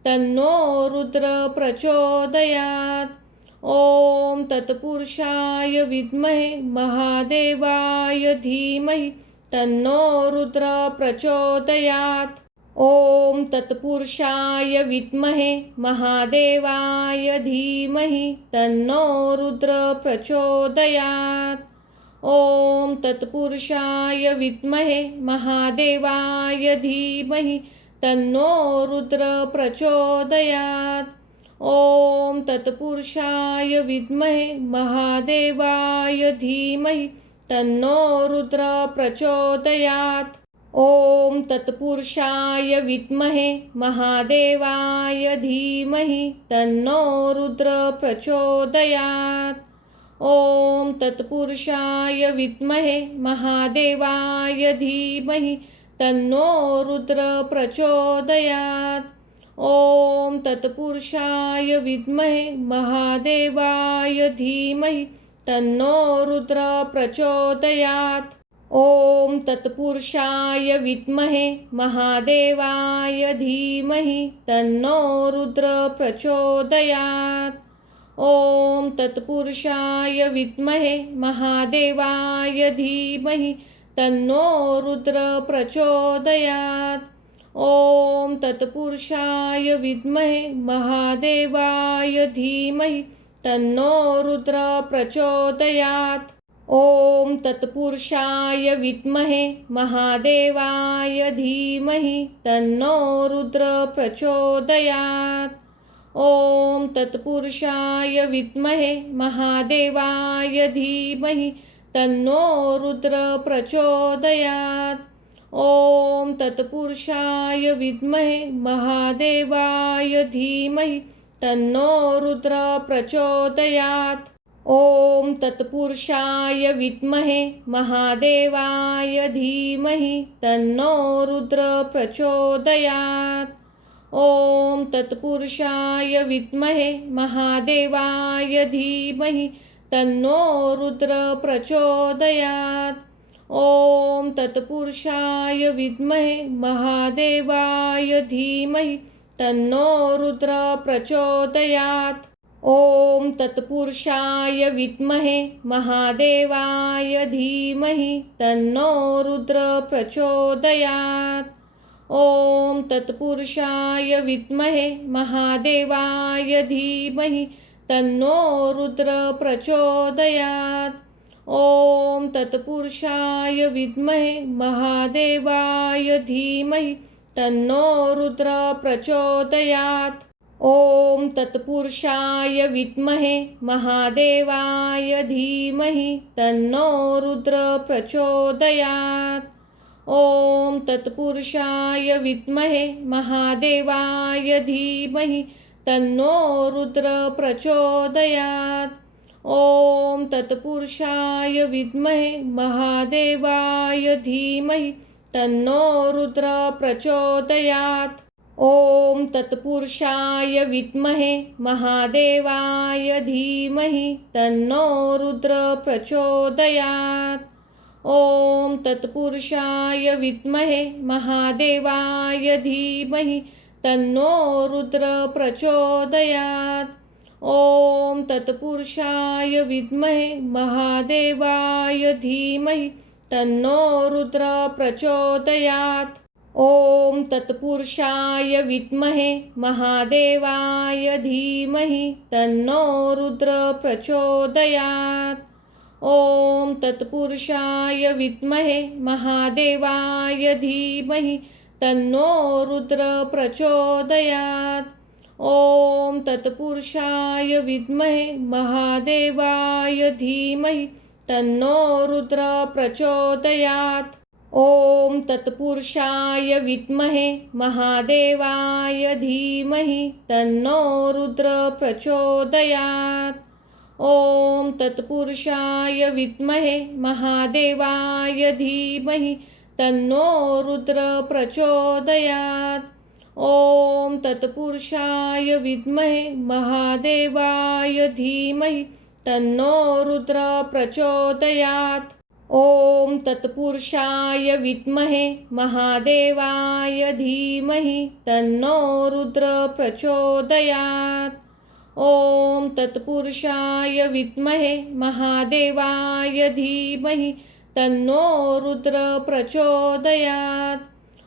तन्नो रुद्र प्रचोदयात्। ॐ तत्पुरुषाय विद्महे महादेवाय धीमहि तन्नो रुद्र प्रचोदयात्। ॐ तत्पुरुषाय विद्महे महादेवाय धीमहि तन्नो रुद्र प्रचोदयात्। ॐ तत्पुरुषाय विद्महे महादेवाय धीमहि तन्नो रुद्र प्रचोदयात्। ॐ तत्पुरुषाय विद्महे महादेवाय धीमहि तन्नो रुद्र प्रचोदयात्। ॐ तत्पुरुषाय विद्महे महादेवाय धीमहि तन्नो रुद्र प्रचोदयात्। ॐ तत्पुरुषाय विद्महे महादेवाय धीमहि तन्नो रुद्र प्रचोदयात्। ॐ तत्पुरुषाय विद्महे महादेवाय धीमहि तन्नो रुद्र प्रचोदयात्। ॐ तत्पुरुषाय विद्महे महादेवाय धीमहि तन्नो रुद्र प्रचोदयात्। ॐ तत्पुरुषाय विद्महे महादेवाय धीमहि तन्नो रुद्र प्रचोदयात्। ॐ तत्पुरुषाय विद्महे महादेवाय धीमहि तन्नो रुद्र प्रचोदयात्। ॐ तत्पुरुषाय विद्महे महादेवाय धीमहि तन्नो रुद्र प्रचोदयात्। ॐ तत्पुरुषाय विद्महे महादेवाय धीमहि तन्नो रुद्र प्रचोदयात्। ॐ तत्पुरुषाय विद्महे महादेवाय धीमहि तन्नो रुद्र प्रचोदयात्। ॐ तत्पुरुषाय विद्महे महादेवाय धीमहि तन्नो रुद्र प्रचोदयात्। ॐ तत्पुरुषाय विद्महे महादेवाय धीमहि तन्नो रुद्र प्रचोदयात्। ॐ तत्पुरुषाय विद्महे महादेवाय धीमहि तन्नो रुद्र प्रचोदयात्। ॐ तत्पुरुषाय विद्महे महादेवाय धीमहि तन्नो रुद्र प्रचोदयात्। ॐ तत्पुरुषाय विद्महे महादेवाय धीमहि तन्नो रुद्र प्रचोदयात्। ॐ तत्पुरुषाय विद्महे महादेवाय धीमहि तन्नो रुद्र प्रचोदयात्। ॐ तत्पुरुषाय विद्महे महादेवाय धीमहि तन्नो रुद्र प्रचोदयात्। ॐ तत्पुरुषाय विद्महे महादेवाय धीमहि तन्नो रुद्र प्रचोदयात्। ॐ तत्पुरुषाय विद्महे महादेवाय धीमहि तन्नो रुद्र प्रचोदयात्। ॐ तत्पुरुषाय विद्महे महादेवाय धीमहि तन्नो रुद्र प्रचोदयात्। ॐ तत्पुरुषाय विद्महे महादेवाय धीमहि तन्नो रुद्र प्रचोदयात्। ॐ तत्पुरुषाय विद्महे महादेवाय धीमहि तन्नो रुद्र प्रचोदयात्। ॐ तत्पुरुषाय विद्महे महादेवाय धीमहि तन्नो रुद्र प्रचोदयात्। ॐ तत्पुरुषाय विद्महे महादेवाय धीमहि तन्नो रुद्र प्रचोदयात्। ॐ तत्पुरुषाय विद्महे महादेवाय धीमहि तन्नो रुद्र प्रचोदयात्। ॐ तत्पुरुषाय विद्महे महादेवाय धीमहि तन्नो रुद्र प्रचोदयात्। ॐ तत्पुरुषाय विद्महे महादेवाय धीमहि तन्नो रुद्र प्रचोदयात्। ॐ तत्पुरुषाय विद्महे महादेवाय धीमहि तन्नो रुद्र प्रचोदयात्। ॐ तत्पुरुषाय विद्महे महादेवाय धीमहि तन्नो रुद्र प्रचोदयात्। ॐ तत्पुरुषाय विद्महे महादेवाय धीमहि तन्नो रुद्र प्रचोदयात्।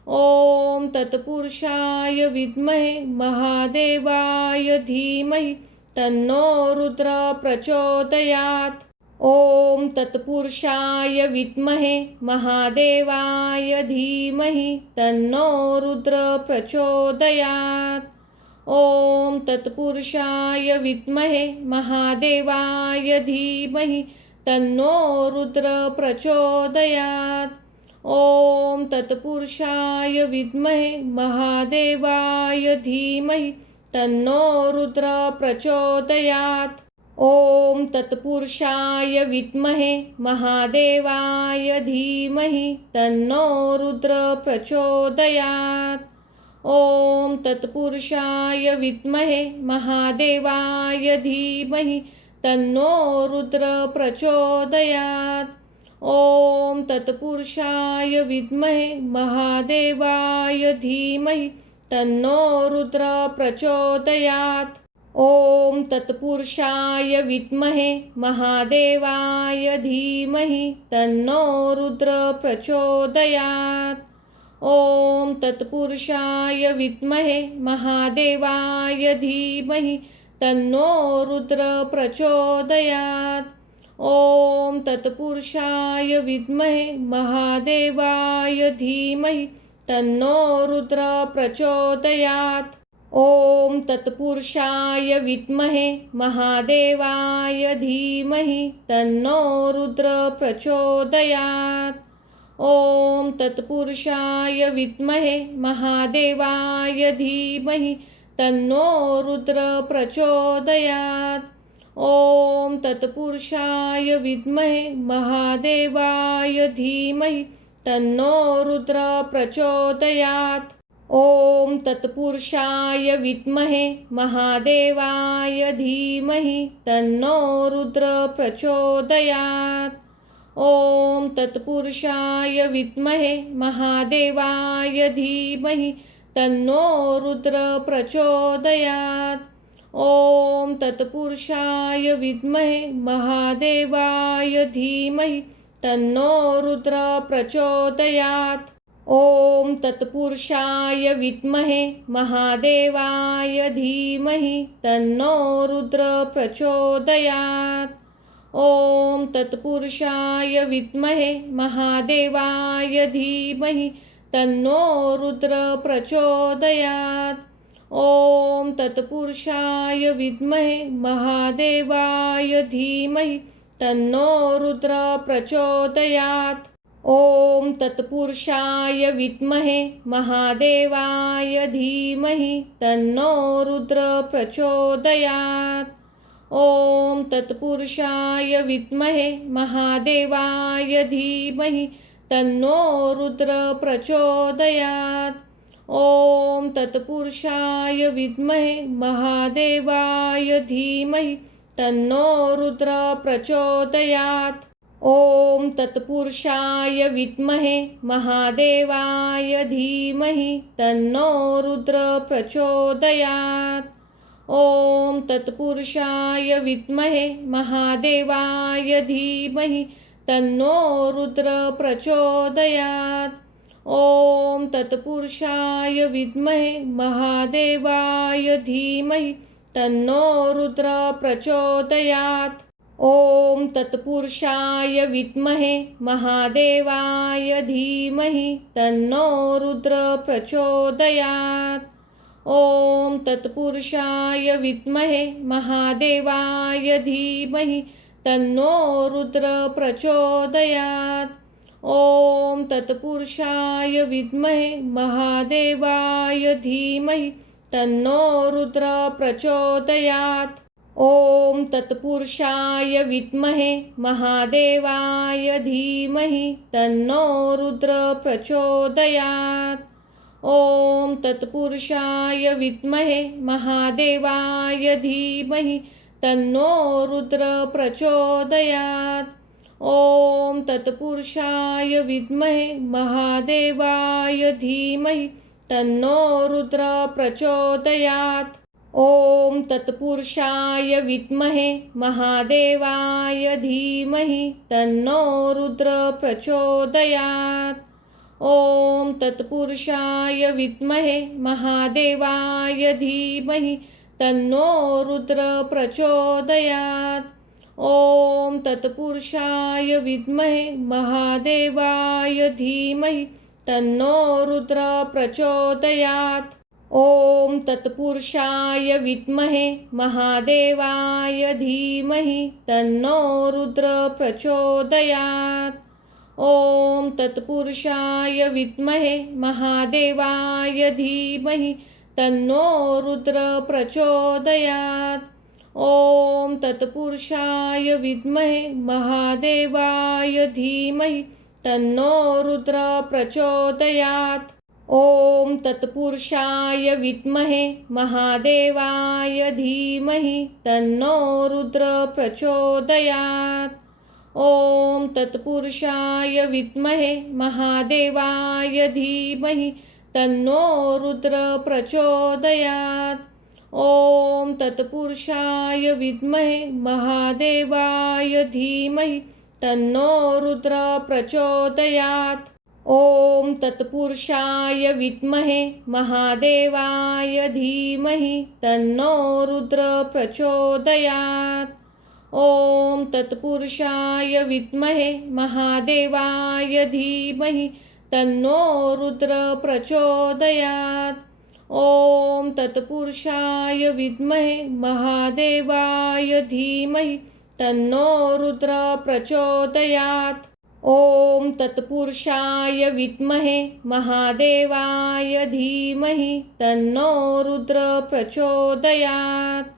ॐ तत्पुरुषाय विद्महे महादेवाय धीमहि तन्नो रुद्र प्रचोदयात्। ॐ तत्पुरुषाय विद्महे महादेवाय धीमहि तन्नो रुद्र प्रचोदयात्। ॐ तत्पुरुषाय विद्महे महादेवाय धीमहि तन्नो रुद्र प्रचोदयात्। ॐ तत्पुरुषाय विद्महे महादेवाय धीमहि तन्नो रुद्र प्रचोदयात्। ॐ तत्पुरुषाय विद्महे महादेवाय धीमहि तन्नो रुद्र प्रचोदयात्। ॐ तत्पुरुषाय विद्महे महादेवाय धीमहि तन्नो रुद्र प्रचोदयात्। ॐ तत्पुरुषाय विद्महे महादेवाय धीमहि तन्नो रुद्र प्रचोदयात्। ॐ तत्पुरुषाय विद्महे महादेवाय धीमहि तन्नो रुद्र प्रचोदयात्। ॐ तत्पुरुषाय विद्महे महादेवाय धीमहि तन्नो रुद्र प्रचोदयात्। ॐ तत्पुरुषाय विद्महे महादेवाय धीमहि तन्नो रुद्र प्रचोदयात्। ॐ तत्पुरुषाय विद्महे महादेवाय धीमहि तन्नो रुद्र प्रचोदयात्। ॐ तत्पुरुषाय विद्महे महादेवाय धीमहि तन्नो रुद्र प्रचोदयात्। ॐ तत्पुरुषाय विद्महे महादेवाय धीमहि तन्नो रुद्र प्रचोदयात्। ॐ तत्पुरुषाय विद्महे महादेवाय धीमहि तन्नो रुद्र प्रचोदयात्। ॐ तत्पुरुषाय विद्महे महादेवाय धीमहि तन्नो रुद्र प्रचोदयात्। ॐ तत्पुरुषाय विद्महे महादेवाय धीमहि तन्नो रुद्र प्रचोदयात्। ॐ तत्पुरुषाय विद्महे महादेवाय धीमहि तन्नो रुद्र प्रचोदयात्। ॐ तत्पुरुषाय विद्महे महादेवाय धीमहि तन्नो रुद्र प्रचोदयात्। ॐ तत्पुरुषाय विद्महे महादेवाय धीमहि तन्नो रुद्र प्रचोदयात्। ॐ तत्पुरुषाय विद्महे महादेवाय धीमहि तन्नो रुद्र प्रचोदयात्। ॐ तत्पुरुषाय विद्महे महादेवाय धीमहि तन्नो रुद्र प्रचोदयात्। ॐ तत्पुरुषाय विद्महे महादेवाय धीमहि तन्नो रुद्र प्रचोदयात्। ॐ तत्पुरुषाय विद्महे महादेवाय धीमहि तन्नो रुद्र प्रचोदयात्। ॐ तत्पुरुषाय विद्महे महादेवाय धीमहि तन्नो रुद्र प्रचोदयात्। ॐ तत्पुरुषाय विद्महे महादेवाय धीमहि तन्नो रुद्र प्रचोदयात्। ॐ तत्पुरुषाय विद्महे महादेवाय धीमहि तन्नो रुद्र प्रचोदयात्। ॐ तत्पुरुषाय विद्महे महादेवाय धीमहि तन्नो रुद्र प्रचोदयात्। ॐ तत्पुरुषाय विद्महे महादेवाय धीमहि तन्नो रुद्र प्रचोदयात्। ॐ तत्पुरुषाय विद्महे महादेवाय धीमहि तन्नो रुद्र प्रचोदयात्। ॐ तत्पुरुषाय विद्महे महादेवाय धीमहि तन्नो रुद्र प्रचोदयात्। ॐ तत्पुरुषाय विद्महे महादेवाय धीमहि तन्नो रुद्र प्रचोदयात्। ॐ तत्पुरुषाय विद्महे महादेवाय धीमहि तन्नो रुद्र प्रचोदयात्। ॐ तत्पुरुषाय विद्महे महादेवाय धीमहि तन्नो रुद्र प्रचोदयात्। ॐ तत्पुरुषाय विद्महे महादेवाय धीमहि तन्नो रुद्र प्रचोदयात्। ॐ तत्पुरुषाय विद्महे महादेवाय धीमहि तन्नो रुद्र प्रचोदयात्। ॐ तत्पुरुषाय विद्महे महादेवाय धीमहि तन्नो रुद्र प्रचोदयात्। ॐ तत्पुरुषाय विद्महे महादेवाय धीमहि तन्नो रुद्र प्रचोदयात्। ॐ तत्पुरुषाय विद्महे महादेवाय धीमहि तन्नो रुद्र प्रचोदयात्। ॐ तत्पुरुषाय विद्महे महादेवाय धीमहि तन्नो रुद्र प्रचोदयात्। ॐ तत्पुरुषाय विद्महे महादेवाय धीमहि तन्नो रुद्र प्रचोदयात्। ॐ तत्पुरुषाय विद्महे महादेवाय धीमहि तन्नो रुद्र प्रचोदयात्। ॐ तत्पुरुषाय विद्महे महादेवाय धीमहि तन्नो रुद्र प्रचोदयात्। ॐ तत्पुरुषाय विद्महे महादेवाय धीमहि तन्नो रुद्र प्रचोदयात्। ॐ तत्पुरुषाय विद्महे महादेवाय धीमहि तन्नो रुद्र प्रचोदयात्।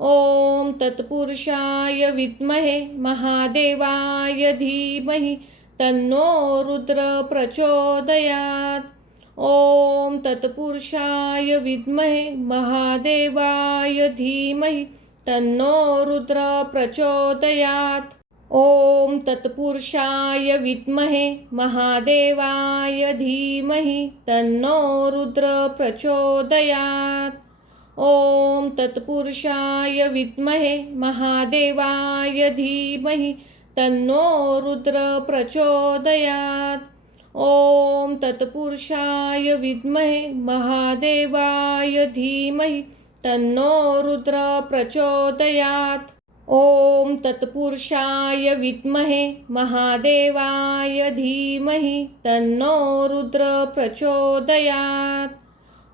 ॐ तत्पुरुषाय विद्महे महादेवाय धीमहि तन्नो रुद्र प्रचोदयात्। ॐ तत्पुरुषाय विद्महे महादेवाय धीमहि तन्नो रुद्र प्रचोदयात्। ॐ तत्पुरुषाय विद्महे महादेवाय धीमहि तन्नो रुद्र प्रचोदयात्। ॐ तत्पुरुषाय विद्महे महादेवाय धीमहि तन्नो रुद्र प्रचोदयात्। ॐ तत्पुरुषाय विद्महे महादेवाय धीमहि तन्नो रुद्र प्रचोदयात्। ॐ तत्पुरुषाय विद्महे महादेवाय धीमहि तन्नो रुद्र प्रचोदयात्।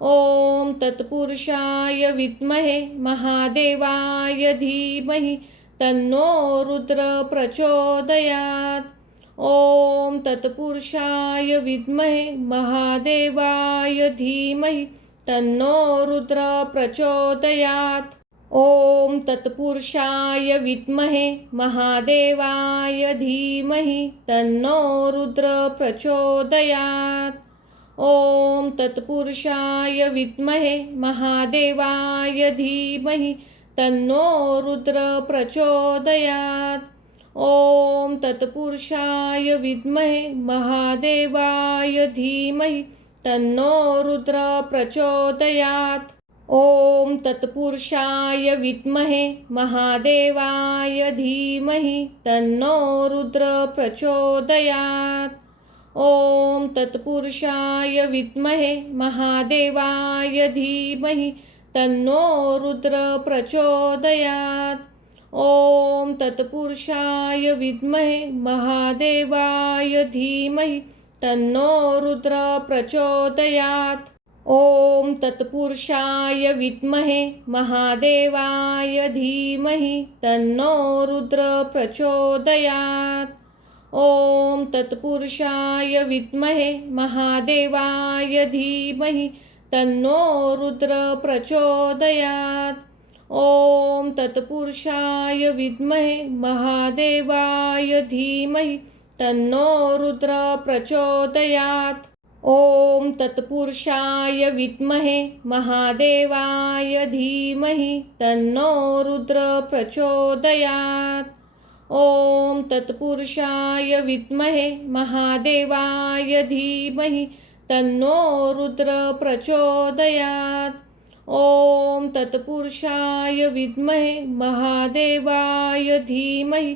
ॐ तत्पुरुषाय विद्महे महादेवाय धीमहि तन्नो रुद्र प्रचोदयात्। ॐ तत्पुरुषाय विद्महे महादेवाय धीमहि तन्नो रुद्र प्रचोदयात्। ॐ तत्पुरुषाय विद्महे महादेवाय धीमहि तन्नो रुद्र प्रचोदयात्। ॐ तत्पुरुषाय विद्महे महादेवाय धीमहि तन्नो रुद्र प्रचोदयात्। ॐ तत्पुरुषाय विद्महे महादेवाय धीमहि तन्नो रुद्र प्रचोदयात्। ॐ तत्पुरुषाय विद्महे महादेवाय धीमहि तन्नो रुद्र प्रचोदयात्। ॐ तत्पुरुषाय विद्महे महादेवाय धीमहि तन्नो रुद्र प्रचोदयात्। ॐ तत्पुरुषाय विद्महे महादेवाय धीमहि तन्नो रुद्र प्रचोदयात्। ॐ तत्पुरुषाय विद्महे महादेवाय धीमहि तन्नो रुद्र प्रचोदयात्। ॐ तत्पुरुषाय विद्महे महादेवाय धीमहि तन्नो रुद्र प्रचोदयात्। ॐ तत्पुरुषाय विद्महे महादेवाय धीमहि तन्नो रुद्र प्रचोदयात्। ॐ तत्पुरुषाय विद्महे महादेवाय धीमहि तन्नो रुद्र प्रचोदयात्। ॐ तत्पुरुषाय विद्महे महादेवाय धीमहि तन्नो रुद्र प्रचोदयात्। ॐ तत्पुरुषाय विद्महे महादेवाय धीमहि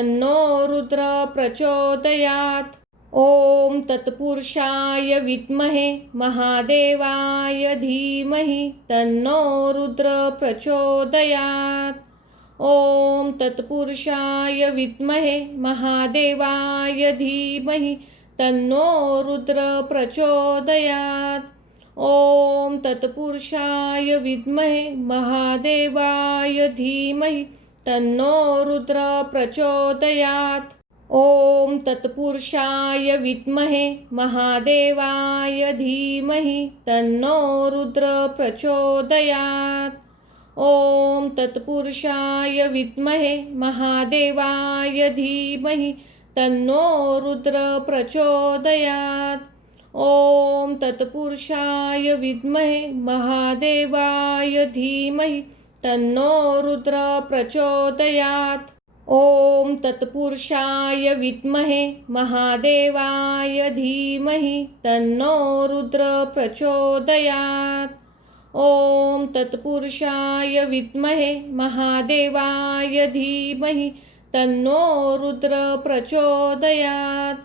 तन्नो रुद्र प्रचोदयात्। ॐ तत्पुरुषाय विद्महे महादेवाय धीमहि तन्नो रुद्र प्रचोदयात्। ॐ तत्पुरुषाय विद्महे महादेवाय धीमहि तन्नो रुद्र प्रचोदयात्। ॐ तत्पुरुषाय विद्महे महादेवाय धीमहि तन्नो रुद्र प्रचोदयात्। ॐ तत्पुरुषाय विद्महे महादेवाय धीमहि तन्नो रुद्र प्रचोदयात्। ॐ तत्पुरुषाय विद्महे महादेवाय धीमहि तन्नो रुद्र प्रचोदयात्। ॐ तत्पुरुषाय विद्महे महादेवाय धीमहि तन्नो रुद्र प्रचोदयात्। ॐ तत्पुरुषाय विद्महे महादेवाय धीमहि तन्नो रुद्र प्रचोदयात्। ॐ तत्पुरुषाय विद्महे महादेवाय धीमहि तन्नो रुद्र प्रचोदयात्।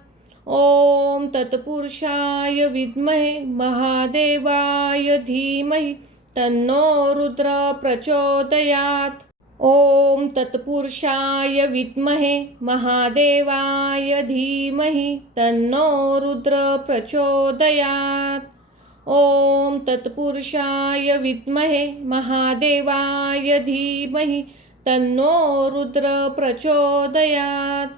ॐ तत्पुरुषाय विद्महे महादेवाय धीमहि तन्नो रुद्र प्रचोदयात्। ॐ तत्पुरुषाय विद्महे महादेवाय धीमहि तन्नो रुद्र प्रचोदयात्। ॐ तत्पुरुषाय विद्महे महादेवाय धीमहि तन्नो रुद्र प्रचोदयात्।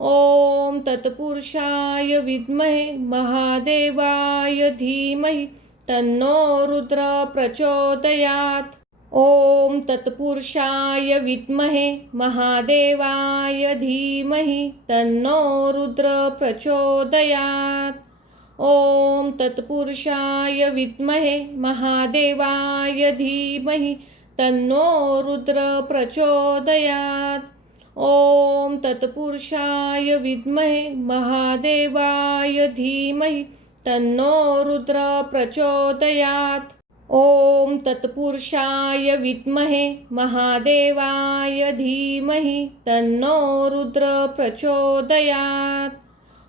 ॐ तत्पुरुषाय विद्महे महादेवाय धीमहि तन्नो रुद्र प्रचोदयात्। ॐ तत्पुरुषाय विद्महे महादेवाय धीमहि तन्नो रुद्र प्रचोदयात्। ॐ तत्पुरुषाय विद्महे महादेवाय धीमहि तन्नो रुद्र प्रचोदयात्। ॐ तत्पुरुषाय विद्महे महादेवाय धीमहि तन्नो रुद्र प्रचोदयात्। ॐ तत्पुरुषाय विद्महे महादेवाय धीमहि तन्नो रुद्र प्रचोदयात्।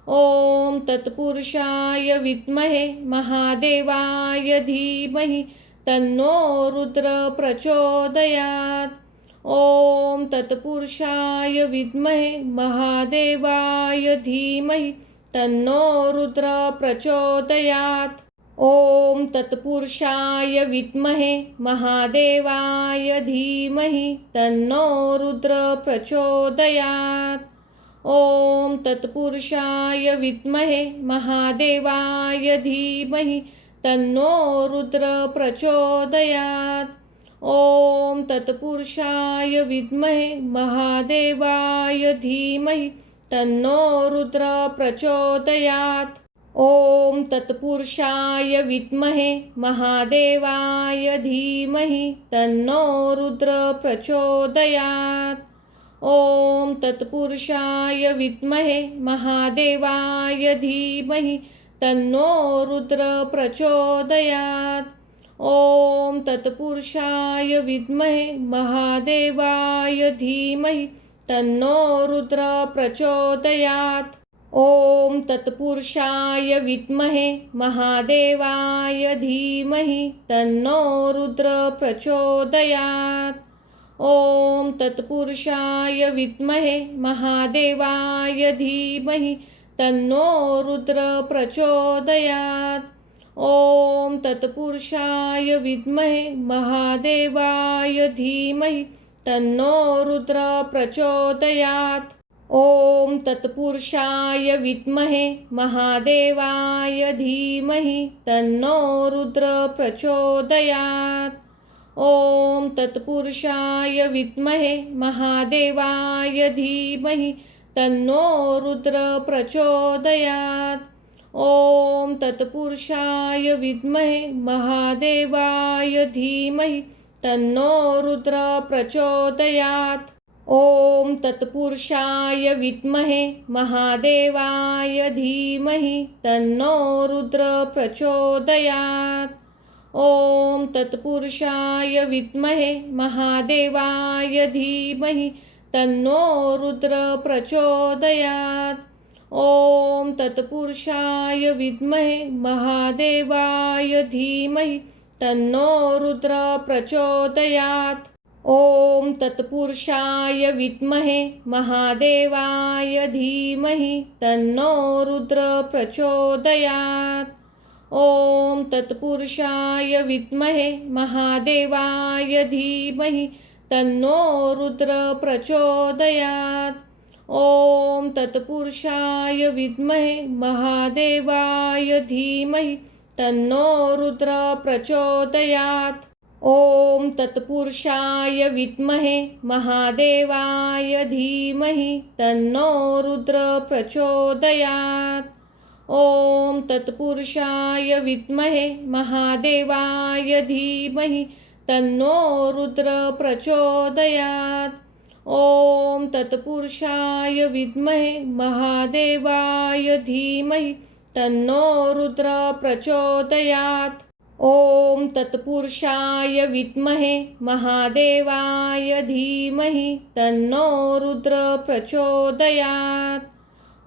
ॐ तत्पुरुषाय विद्महे महादेवाय धीमहि तन्नो रुद्र प्रचोदयात्। ॐ तत्पुरुषाय विद्महे महादेवाय धीमहि तन्नो रुद्र प्रचोदयात्। ॐ तत्पुरुषाय विद्महे महादेवाय धीमहि तन्नो रुद्र प्रचोदयात्। ॐ तत्पुरुषाय विद्महे महादेवाय धीमहि तन्नो रुद्र प्रचोदयात्। ॐ तत्पुरुषाय विद्महे महादेवाय धीमहि तन्नो रुद्र प्रचोदयात्। ॐ तत्पुरुषाय विद्महे महादेवाय धीमहि तन्नो रुद्र प्रचोदयात्। ॐ तत्पुरुषाय विद्महे महादेवाय धीमहि तन्नो रुद्र प्रचोदयात्। ॐ तत्पुरुषाय विद्महे महादेवाय धीमहि तन्नो रुद्र प्रचोदयात्। ॐ तत्पुरुषाय विद्महे महादेवाय धीमहि तन्नो रुद्र प्रचोदयात्। ॐ तत्पुरुषाय विद्महे महादेवाय धीमहि तन्नो रुद्र प्रचोदयात्। ॐ तत्पुरुषाय विद्महे महादेवाय धीमहि तन्नो रुद्र प्रचोदयात्। ॐ तत्पुरुषाय विद्महे महादेवाय धीमहि तन्नो रुद्र प्रचोदयात्। ॐ तत्पुरुषाय विद्महे महादेवाय धीमहि तन्नो रुद्र प्रचोदयात्। ॐ तत्पुरुषाय विद्महे महादेवाय धीमहि तन्नो रुद्र प्रचोदयात्। ॐ तत्पुरुषाय विद्महे महादेवाय धीमहि तन्नो रुद्र प्रचोदयात्। ॐ तत्पुरुषाय विद्महे महादेवाय धीमहि तन्नो रुद्र प्रचोदयात्। ॐ तत्पुरुषाय विद्महे महादेवाय धीमहि तन्नो रुद्र प्रचोदयात्। ॐ तत्पुरुषाय विद्महे महादेवाय धीमहि तन्नो रुद्र प्रचोदयात्। ॐ तत्पुरुषाय विद्महे महादेवाय धीमहि तन्नो रुद्र प्रचोदयात्। ॐ तत्पुरुषाय विद्महे महादेवाय धीमहि तन्नो रुद्र प्रचोदयात्। ॐ तत्पुरुषाय विद्महे महादेवाय धीमहि तन्नो रुद्र प्रचोदयात्। ॐ तत्पुरुषाय विद्महे महादेवाय धीमहि तन्नो रुद्र प्रचोदयात्। ॐ तत्पुरुषाय विद्महे महादेवाय धीमहि तन्नो रुद्र प्रचोदयात्। ॐ तत्पुरुषाय विद्महे महादेवाय धीमहि तन्नो रुद्र प्रचोदयात्।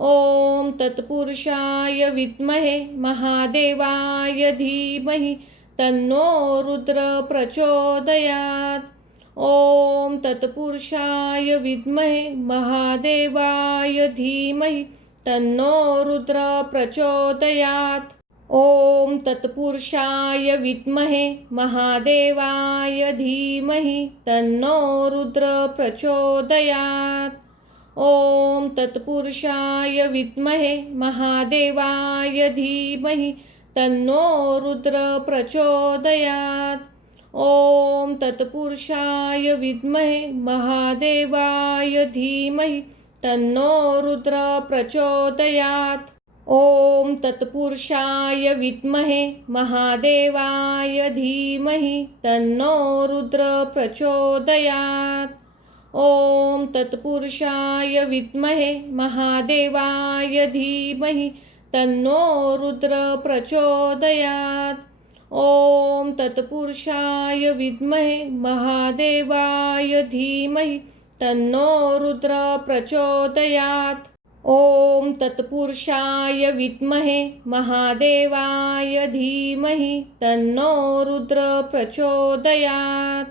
ॐ तत्पुरुषाय विद्महे महादेवाय धीमहि तन्नो रुद्र प्रचोदयात्। ॐ तत्पुरुषाय विद्महे महादेवाय धीमहि तन्नो रुद्र प्रचोदयात्। ॐ तत्पुरुषाय विद्महे महादेवाय धीमहि तन्नो रुद्र प्रचोदयात्। ॐ तत्पुरुषाय विद्महे महादेवाय धीमहि तन्नो रुद्र प्रचोदयात्। ॐ तत्पुरुषाय विद्महे महादेवाय धीमहि तन्नो रुद्र प्रचोदयात्। ॐ तत्पुरुषाय विद्महे महादेवाय धीमहि तन्नो रुद्र प्रचोदयात्। ॐ तत्पुरुषाय विद्महे महादेवाय धीमहि तन्नो रुद्र प्रचोदयात्। ॐ तत्पुरुषाय विद्महे महादेवाय धीमहि तन्नो रुद्र प्रचोदयात्। ॐ तत्पुरुषाय विद्महे महादेवाय धीमहि तन्नो रुद्र प्रचोदयात्।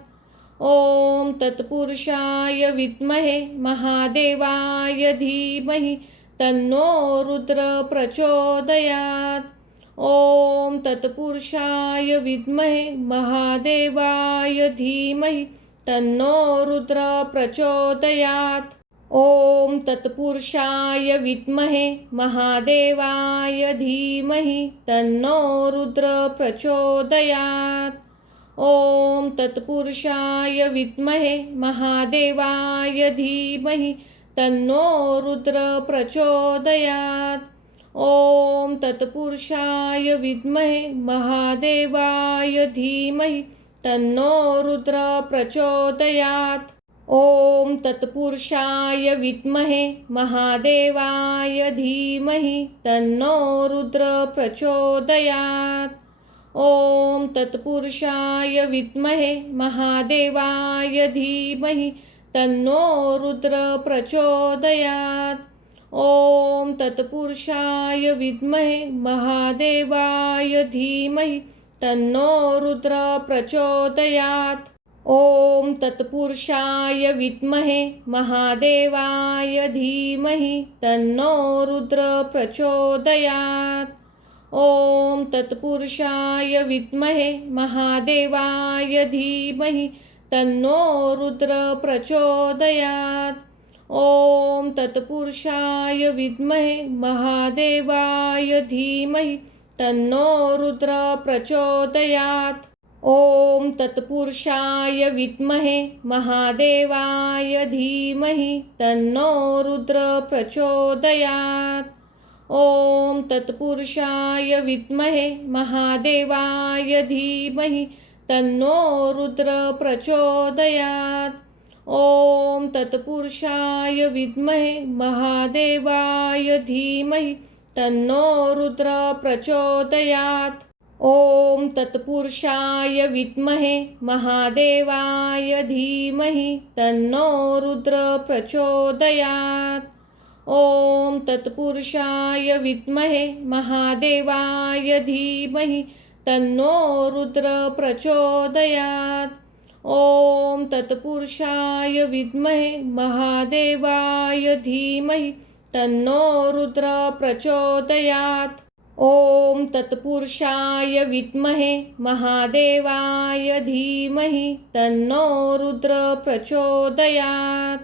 ॐ तत्पुरुषाय विद्महे महादेवाय धीमहि तन्नो रुद्र प्रचोदयात्। ॐ तत्पुरुषाय विद्महे महादेवाय धीमहि तन्नो रुद्र प्रचोदयात्। ॐ तत्पुरुषाय विद्महे महादेवाय धीमहि तन्नो रुद्र प्रचोदयात्। ॐ तत्पुरुषाय विद्महे महादेवाय धीमहि तन्नो रुद्र प्रचोदयात्। ॐ तत्पुरुषाय विद्महे महादेवाय धीमहि तन्नो रुद्र प्रचोदयात्। ॐ तत्पुरुषाय विद्महे महादेवाय धीमहि तन्नो रुद्र प्रचोदयात्। ॐ तत्पुरुषाय विद्महे महादेवाय धीमहि तन्नो रुद्र प्रचोदयात्। ॐ तत्पुरुषाय विद्महे महादेवाय धीमहि तन्नो रुद्र प्रचोदयात्। ॐ तत्पुरुषाय विद्महे महादेवाय धीमहि तन्नो रुद्र प्रचोदयात्। ॐ तत्पुरुषाय विद्महे महादेवाय धीमहि तन्नो रुद्र प्रचोदयात्। ॐ तत्पुरुषाय विद्महे महादेवाय धीमहि तन्नो रुद्र प्रचोदयात्। ॐ तत्पुरुषाय विद्महे महादेवाय धीमहि तन्नो रुद्र प्रचोदयात्। ॐ तत्पुरुषाय विद्महे महादेवाय धीमहि तन्नो रुद्र प्रचोदयात्। ॐ तत्पुरुषाय विद्महे महादेवाय धीमहि तन्नो रुद्र प्रचोदयात्। ॐ तत्पुरुषाय विद्महे महादेवाय धीमहि तन्नो रुद्र प्रचोदयात्। ॐ तत्पुरुषाय विद्महे महादेवाय धीमहि तन्नो रुद्र प्रचोदयात्। ॐ तत्पुरुषाय विद्महे महादेवाय धीमहि तन्नो रुद्र प्रचोदयात्। ॐ तत्पुरुषाय विद्महे महादेवाय धीमहि तन्नो रुद्र प्रचोदयात्।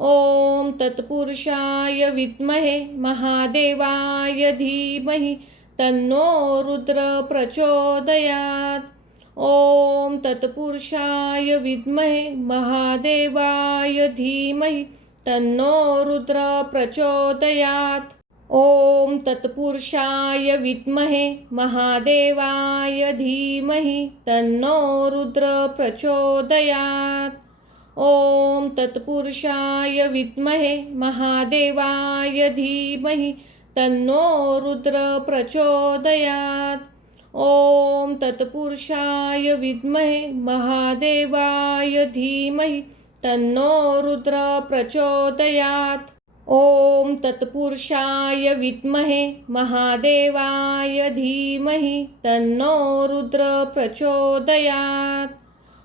ॐ तत्पुरुषाय विद्महे महादेवाय धीमहि तन्नो रुद्र प्रचोदयात्। ॐ तत्पुरुषाय विद्महे महादेवाय धीमहि तन्नो रुद्र प्रचोदयात्। ॐ तत्पुरुषाय विद्महे महादेवाय धीमहि तन्नो रुद्र प्रचोदयात्। ॐ तत्पुरुषाय विद्महे महादेवाय धीमहि तन्नो रुद्र प्रचोदयात्। ॐ तत्पुरुषाय विद्महे महादेवाय धीमहि तन्नो रुद्र प्रचोदयात्। ओम तत्पुरुषाय विद्महे महादेवाय धीमहि तन्नो रुद्र प्रचोदयात्।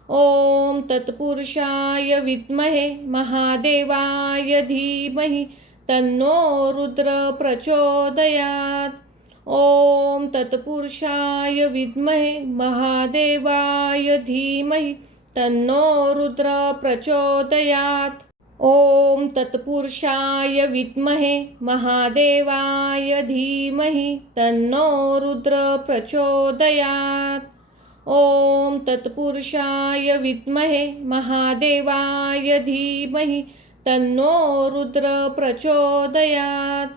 ओम तत्पुरुषाय विद्महे महादेवाय धीमहि तन्नो रुद्र प्रचोदयात्। ओम तत्पुरुषाय विद्महे महादेवाय धीमहि तन्नो रुद्र प्रचोदयात्। ओम तत्पुरुषाय विद्महे महादेवाय धीमहि तन्नो रुद्र प्रचोदयात्। ओम तत्पुरुषाय विद्महे महादेवाय धीमहि तन्नो रुद्र प्रचोदयात्।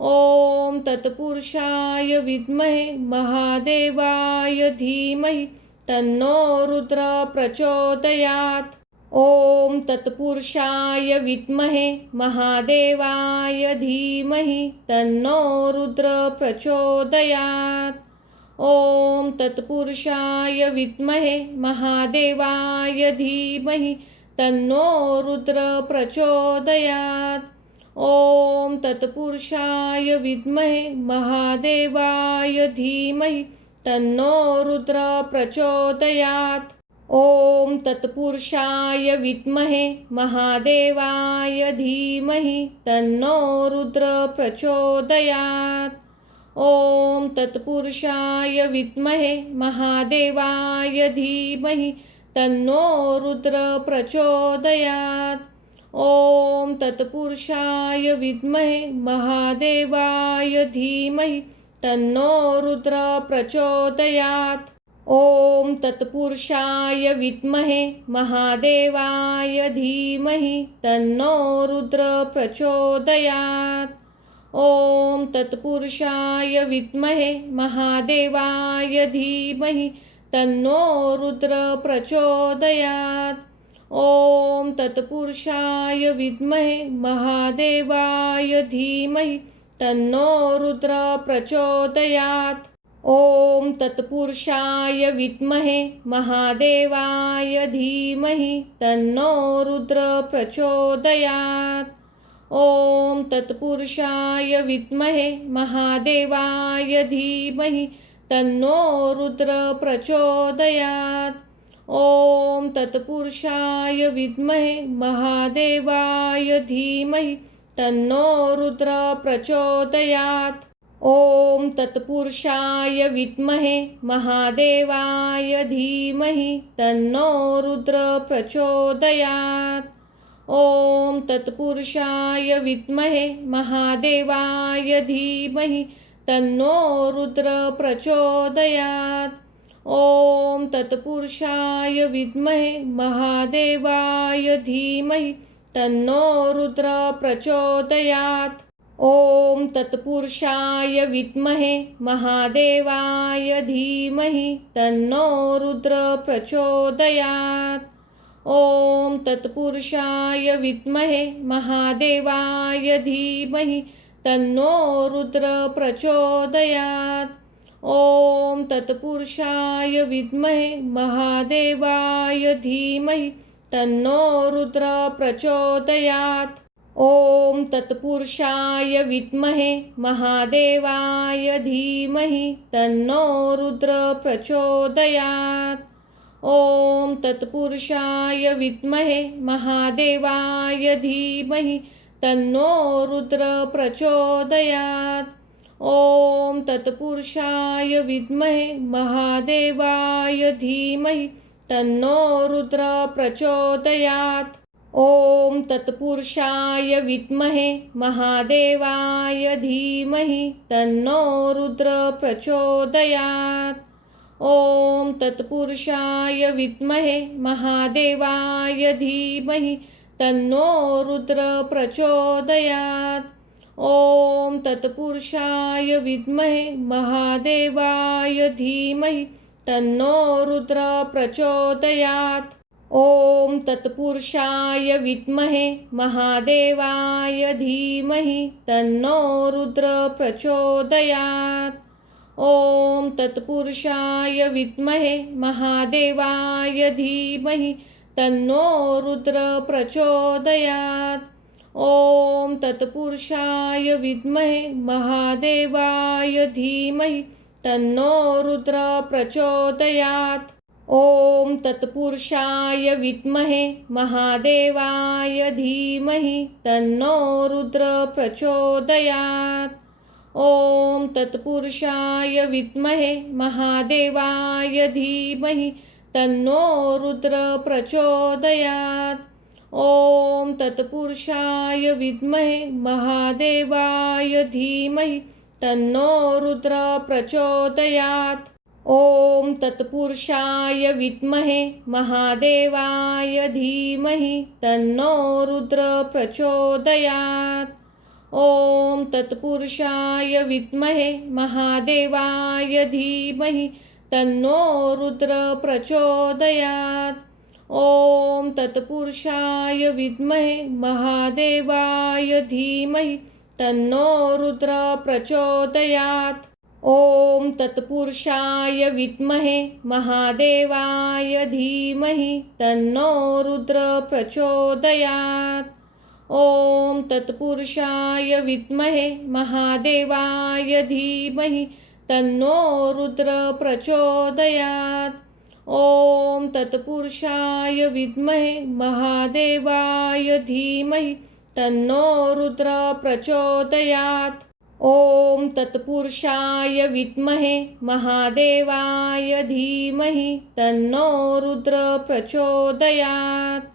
ओम तत्पुरुषाय विद्महे महादेवाय धीमहि तन्नो रुद्र प्रचोदयात्। ओम तत्पुरुषाय विद्महे महादेवाय धीमहि तन्नो रुद्र प्रचोदयात्। ओम तत्पुरुषाय विद्महे महादेवाय धीमहि तन्नो रुद्र प्रचोदयात्। ओम तत्पुरुषाय विद्महे महादेवाय धीमहि तन्नो रुद्र प्रचोदयात्। ओम तत्पुरुषाय विद्महे महादेवाय धीमहि तन्नो रुद्र प्रचोदयात्। ओम तत्पुरुषाय विद्महे महादेवाय धीमहि तन्नो रुद्र प्रचोदयात्। ओम तत्पुरुषाय विद्महे महादेवाय धीमहि तन्नो रुद्र प्रचोदयात्। ओम तत्पुरुषाय विद्महे महादेवाय धीमहि तन्नो रुद्र प्रचोदयात्। ओम तत्पुरुषाय विद्महे महादेवाय धीमहि तन्नो रुद्र प्रचोदयात्। ओम तत्पुरुषाय विद्महे महादेवाय धीमहि तन्नो रुद्र प्रचोदयात्। ओम तत्पुरुषाय विद्महे महादेवाय धीमहि तन्नो रुद्र प्रचोदयात्। ओम तत्पुरुषाय विद्महे महादेवाय धीमहि तन्नो रुद्र प्रचोदयात्। ओम तत्पुरुषाय विद्महे महादेवाय धीमहि तन्नो रुद्र प्रचोदयात्। ओम तत्पुरुषाय विद्महे महादेवाय धीमहि तन्नो रुद्र प्रचोदयात्। ओम तत्पुरुषाय विद्महे महादेवाय धीमहि तन्नो रुद्र प्रचोदयात्। ओम तत्पुरुषाय विद्महे महादेवाय धीमहि तन्नो रुद्र प्रचोदयात्। ओम तत्पुरुषाय विद्महे महादेवाय धीमहि तन्नो रुद्र प्रचोदयात्। ओम तत्पुरुषाय विद्महे महादेवाय धीमहि तन्नो रुद्र प्रचोदयात्। ओम तत्पुरुषाय विद्महे महादेवाय धीमहि तन्नो रुद्र प्रचोदयात्। ओम तत्पुरुषाय विद्महे महादेवाय धीमहि तन्नो रुद्र प्रचोदयात्। ओम तत्पुरुषाय विद्महे महादेवाय धीमहि तन्नो रुद्र प्रचोदयात्। ओम तत्पुरुषाय विद्महे महादेवाय धीमहि तन्नो रुद्र प्रचोदयात्। ओम तत्पुरुषाय विद्महे महादेवाय धीमहि तन्नो रुद्र प्रचोदयात्। ओम तत्पुरुषाय विद्महे महादेवाय धीमहि तन्नो रुद्र प्रचोदयात्। ओम तत्पुरुषाय विद्महे महादेवाय धीमहि तन्नो रुद्र प्रचोदयात्। ओम तत्पुरुषाय विद्महे महादेवाय धीमहि तन्नो रुद्र प्रचोदयात्। ओम तत्पुरुषाय विद्महे महादेवाय धीमहि तन्नो रुद्र प्रचोदयात्। ॐ तत्पुरुषाय विद्महे महादेवाय धीमहि तन्नो रुद्र प्रचोदयात्। ॐ तत्पुरुषाय विद्महे महादेवाय धीमहि तन्नो रुद्र प्रचोदयात्। ॐ तत्पुरुषाय विद्महे महादेवाय धीमहि तन्नो रुद्र प्रचोदयात्। ॐ तत्पुरुषाय विद्महे महादेवाय धीमहि तन्नो रुद्र प्रचोदयात्। ॐ तत्पुरुषाय विद्महे महादेवाय धीमहि तन्नो रुद्र प्रचोदयात्। ॐ तत्पुरुषाय विद्महे महादेवाय धीमहि तन्नो रुद्र प्रचोदयात्। ॐ तत्पुरुषाय विद्महे महादेवाय धीमहि तन्नो रुद्र प्रचोदयात्। ॐ तत्पुरुषाय विद्महे महादेवाय धीमहि तन्नो रुद्र प्रचोदयात्। ॐ तत्पुरुषाय विद्महे महादेवाय धीमहि तन्नो रुद्र प्रचोदयात्। ॐ तत्पुरुषाय विद्महे महादेवाय धीमहि तन्नो रुद्र प्रचोदयात्। ॐ तत्पुरुषाय विद्महे महादेवाय धीमहि तन्नो रुद्र प्रचोदयात्। ॐ तत्पुरुषाय विद्महे महादेवाय धीमहि तन्नो रुद्र प्रचोदयात्। ॐ तत्पुरुषाय विद्महे महादेवाय धीमहि तन्नो रुद्र प्रचोदयात्। ॐ तत्पुरुषाय विद्महे महादेवाय धीमहि तन्नो रुद्र प्रचोदयात्।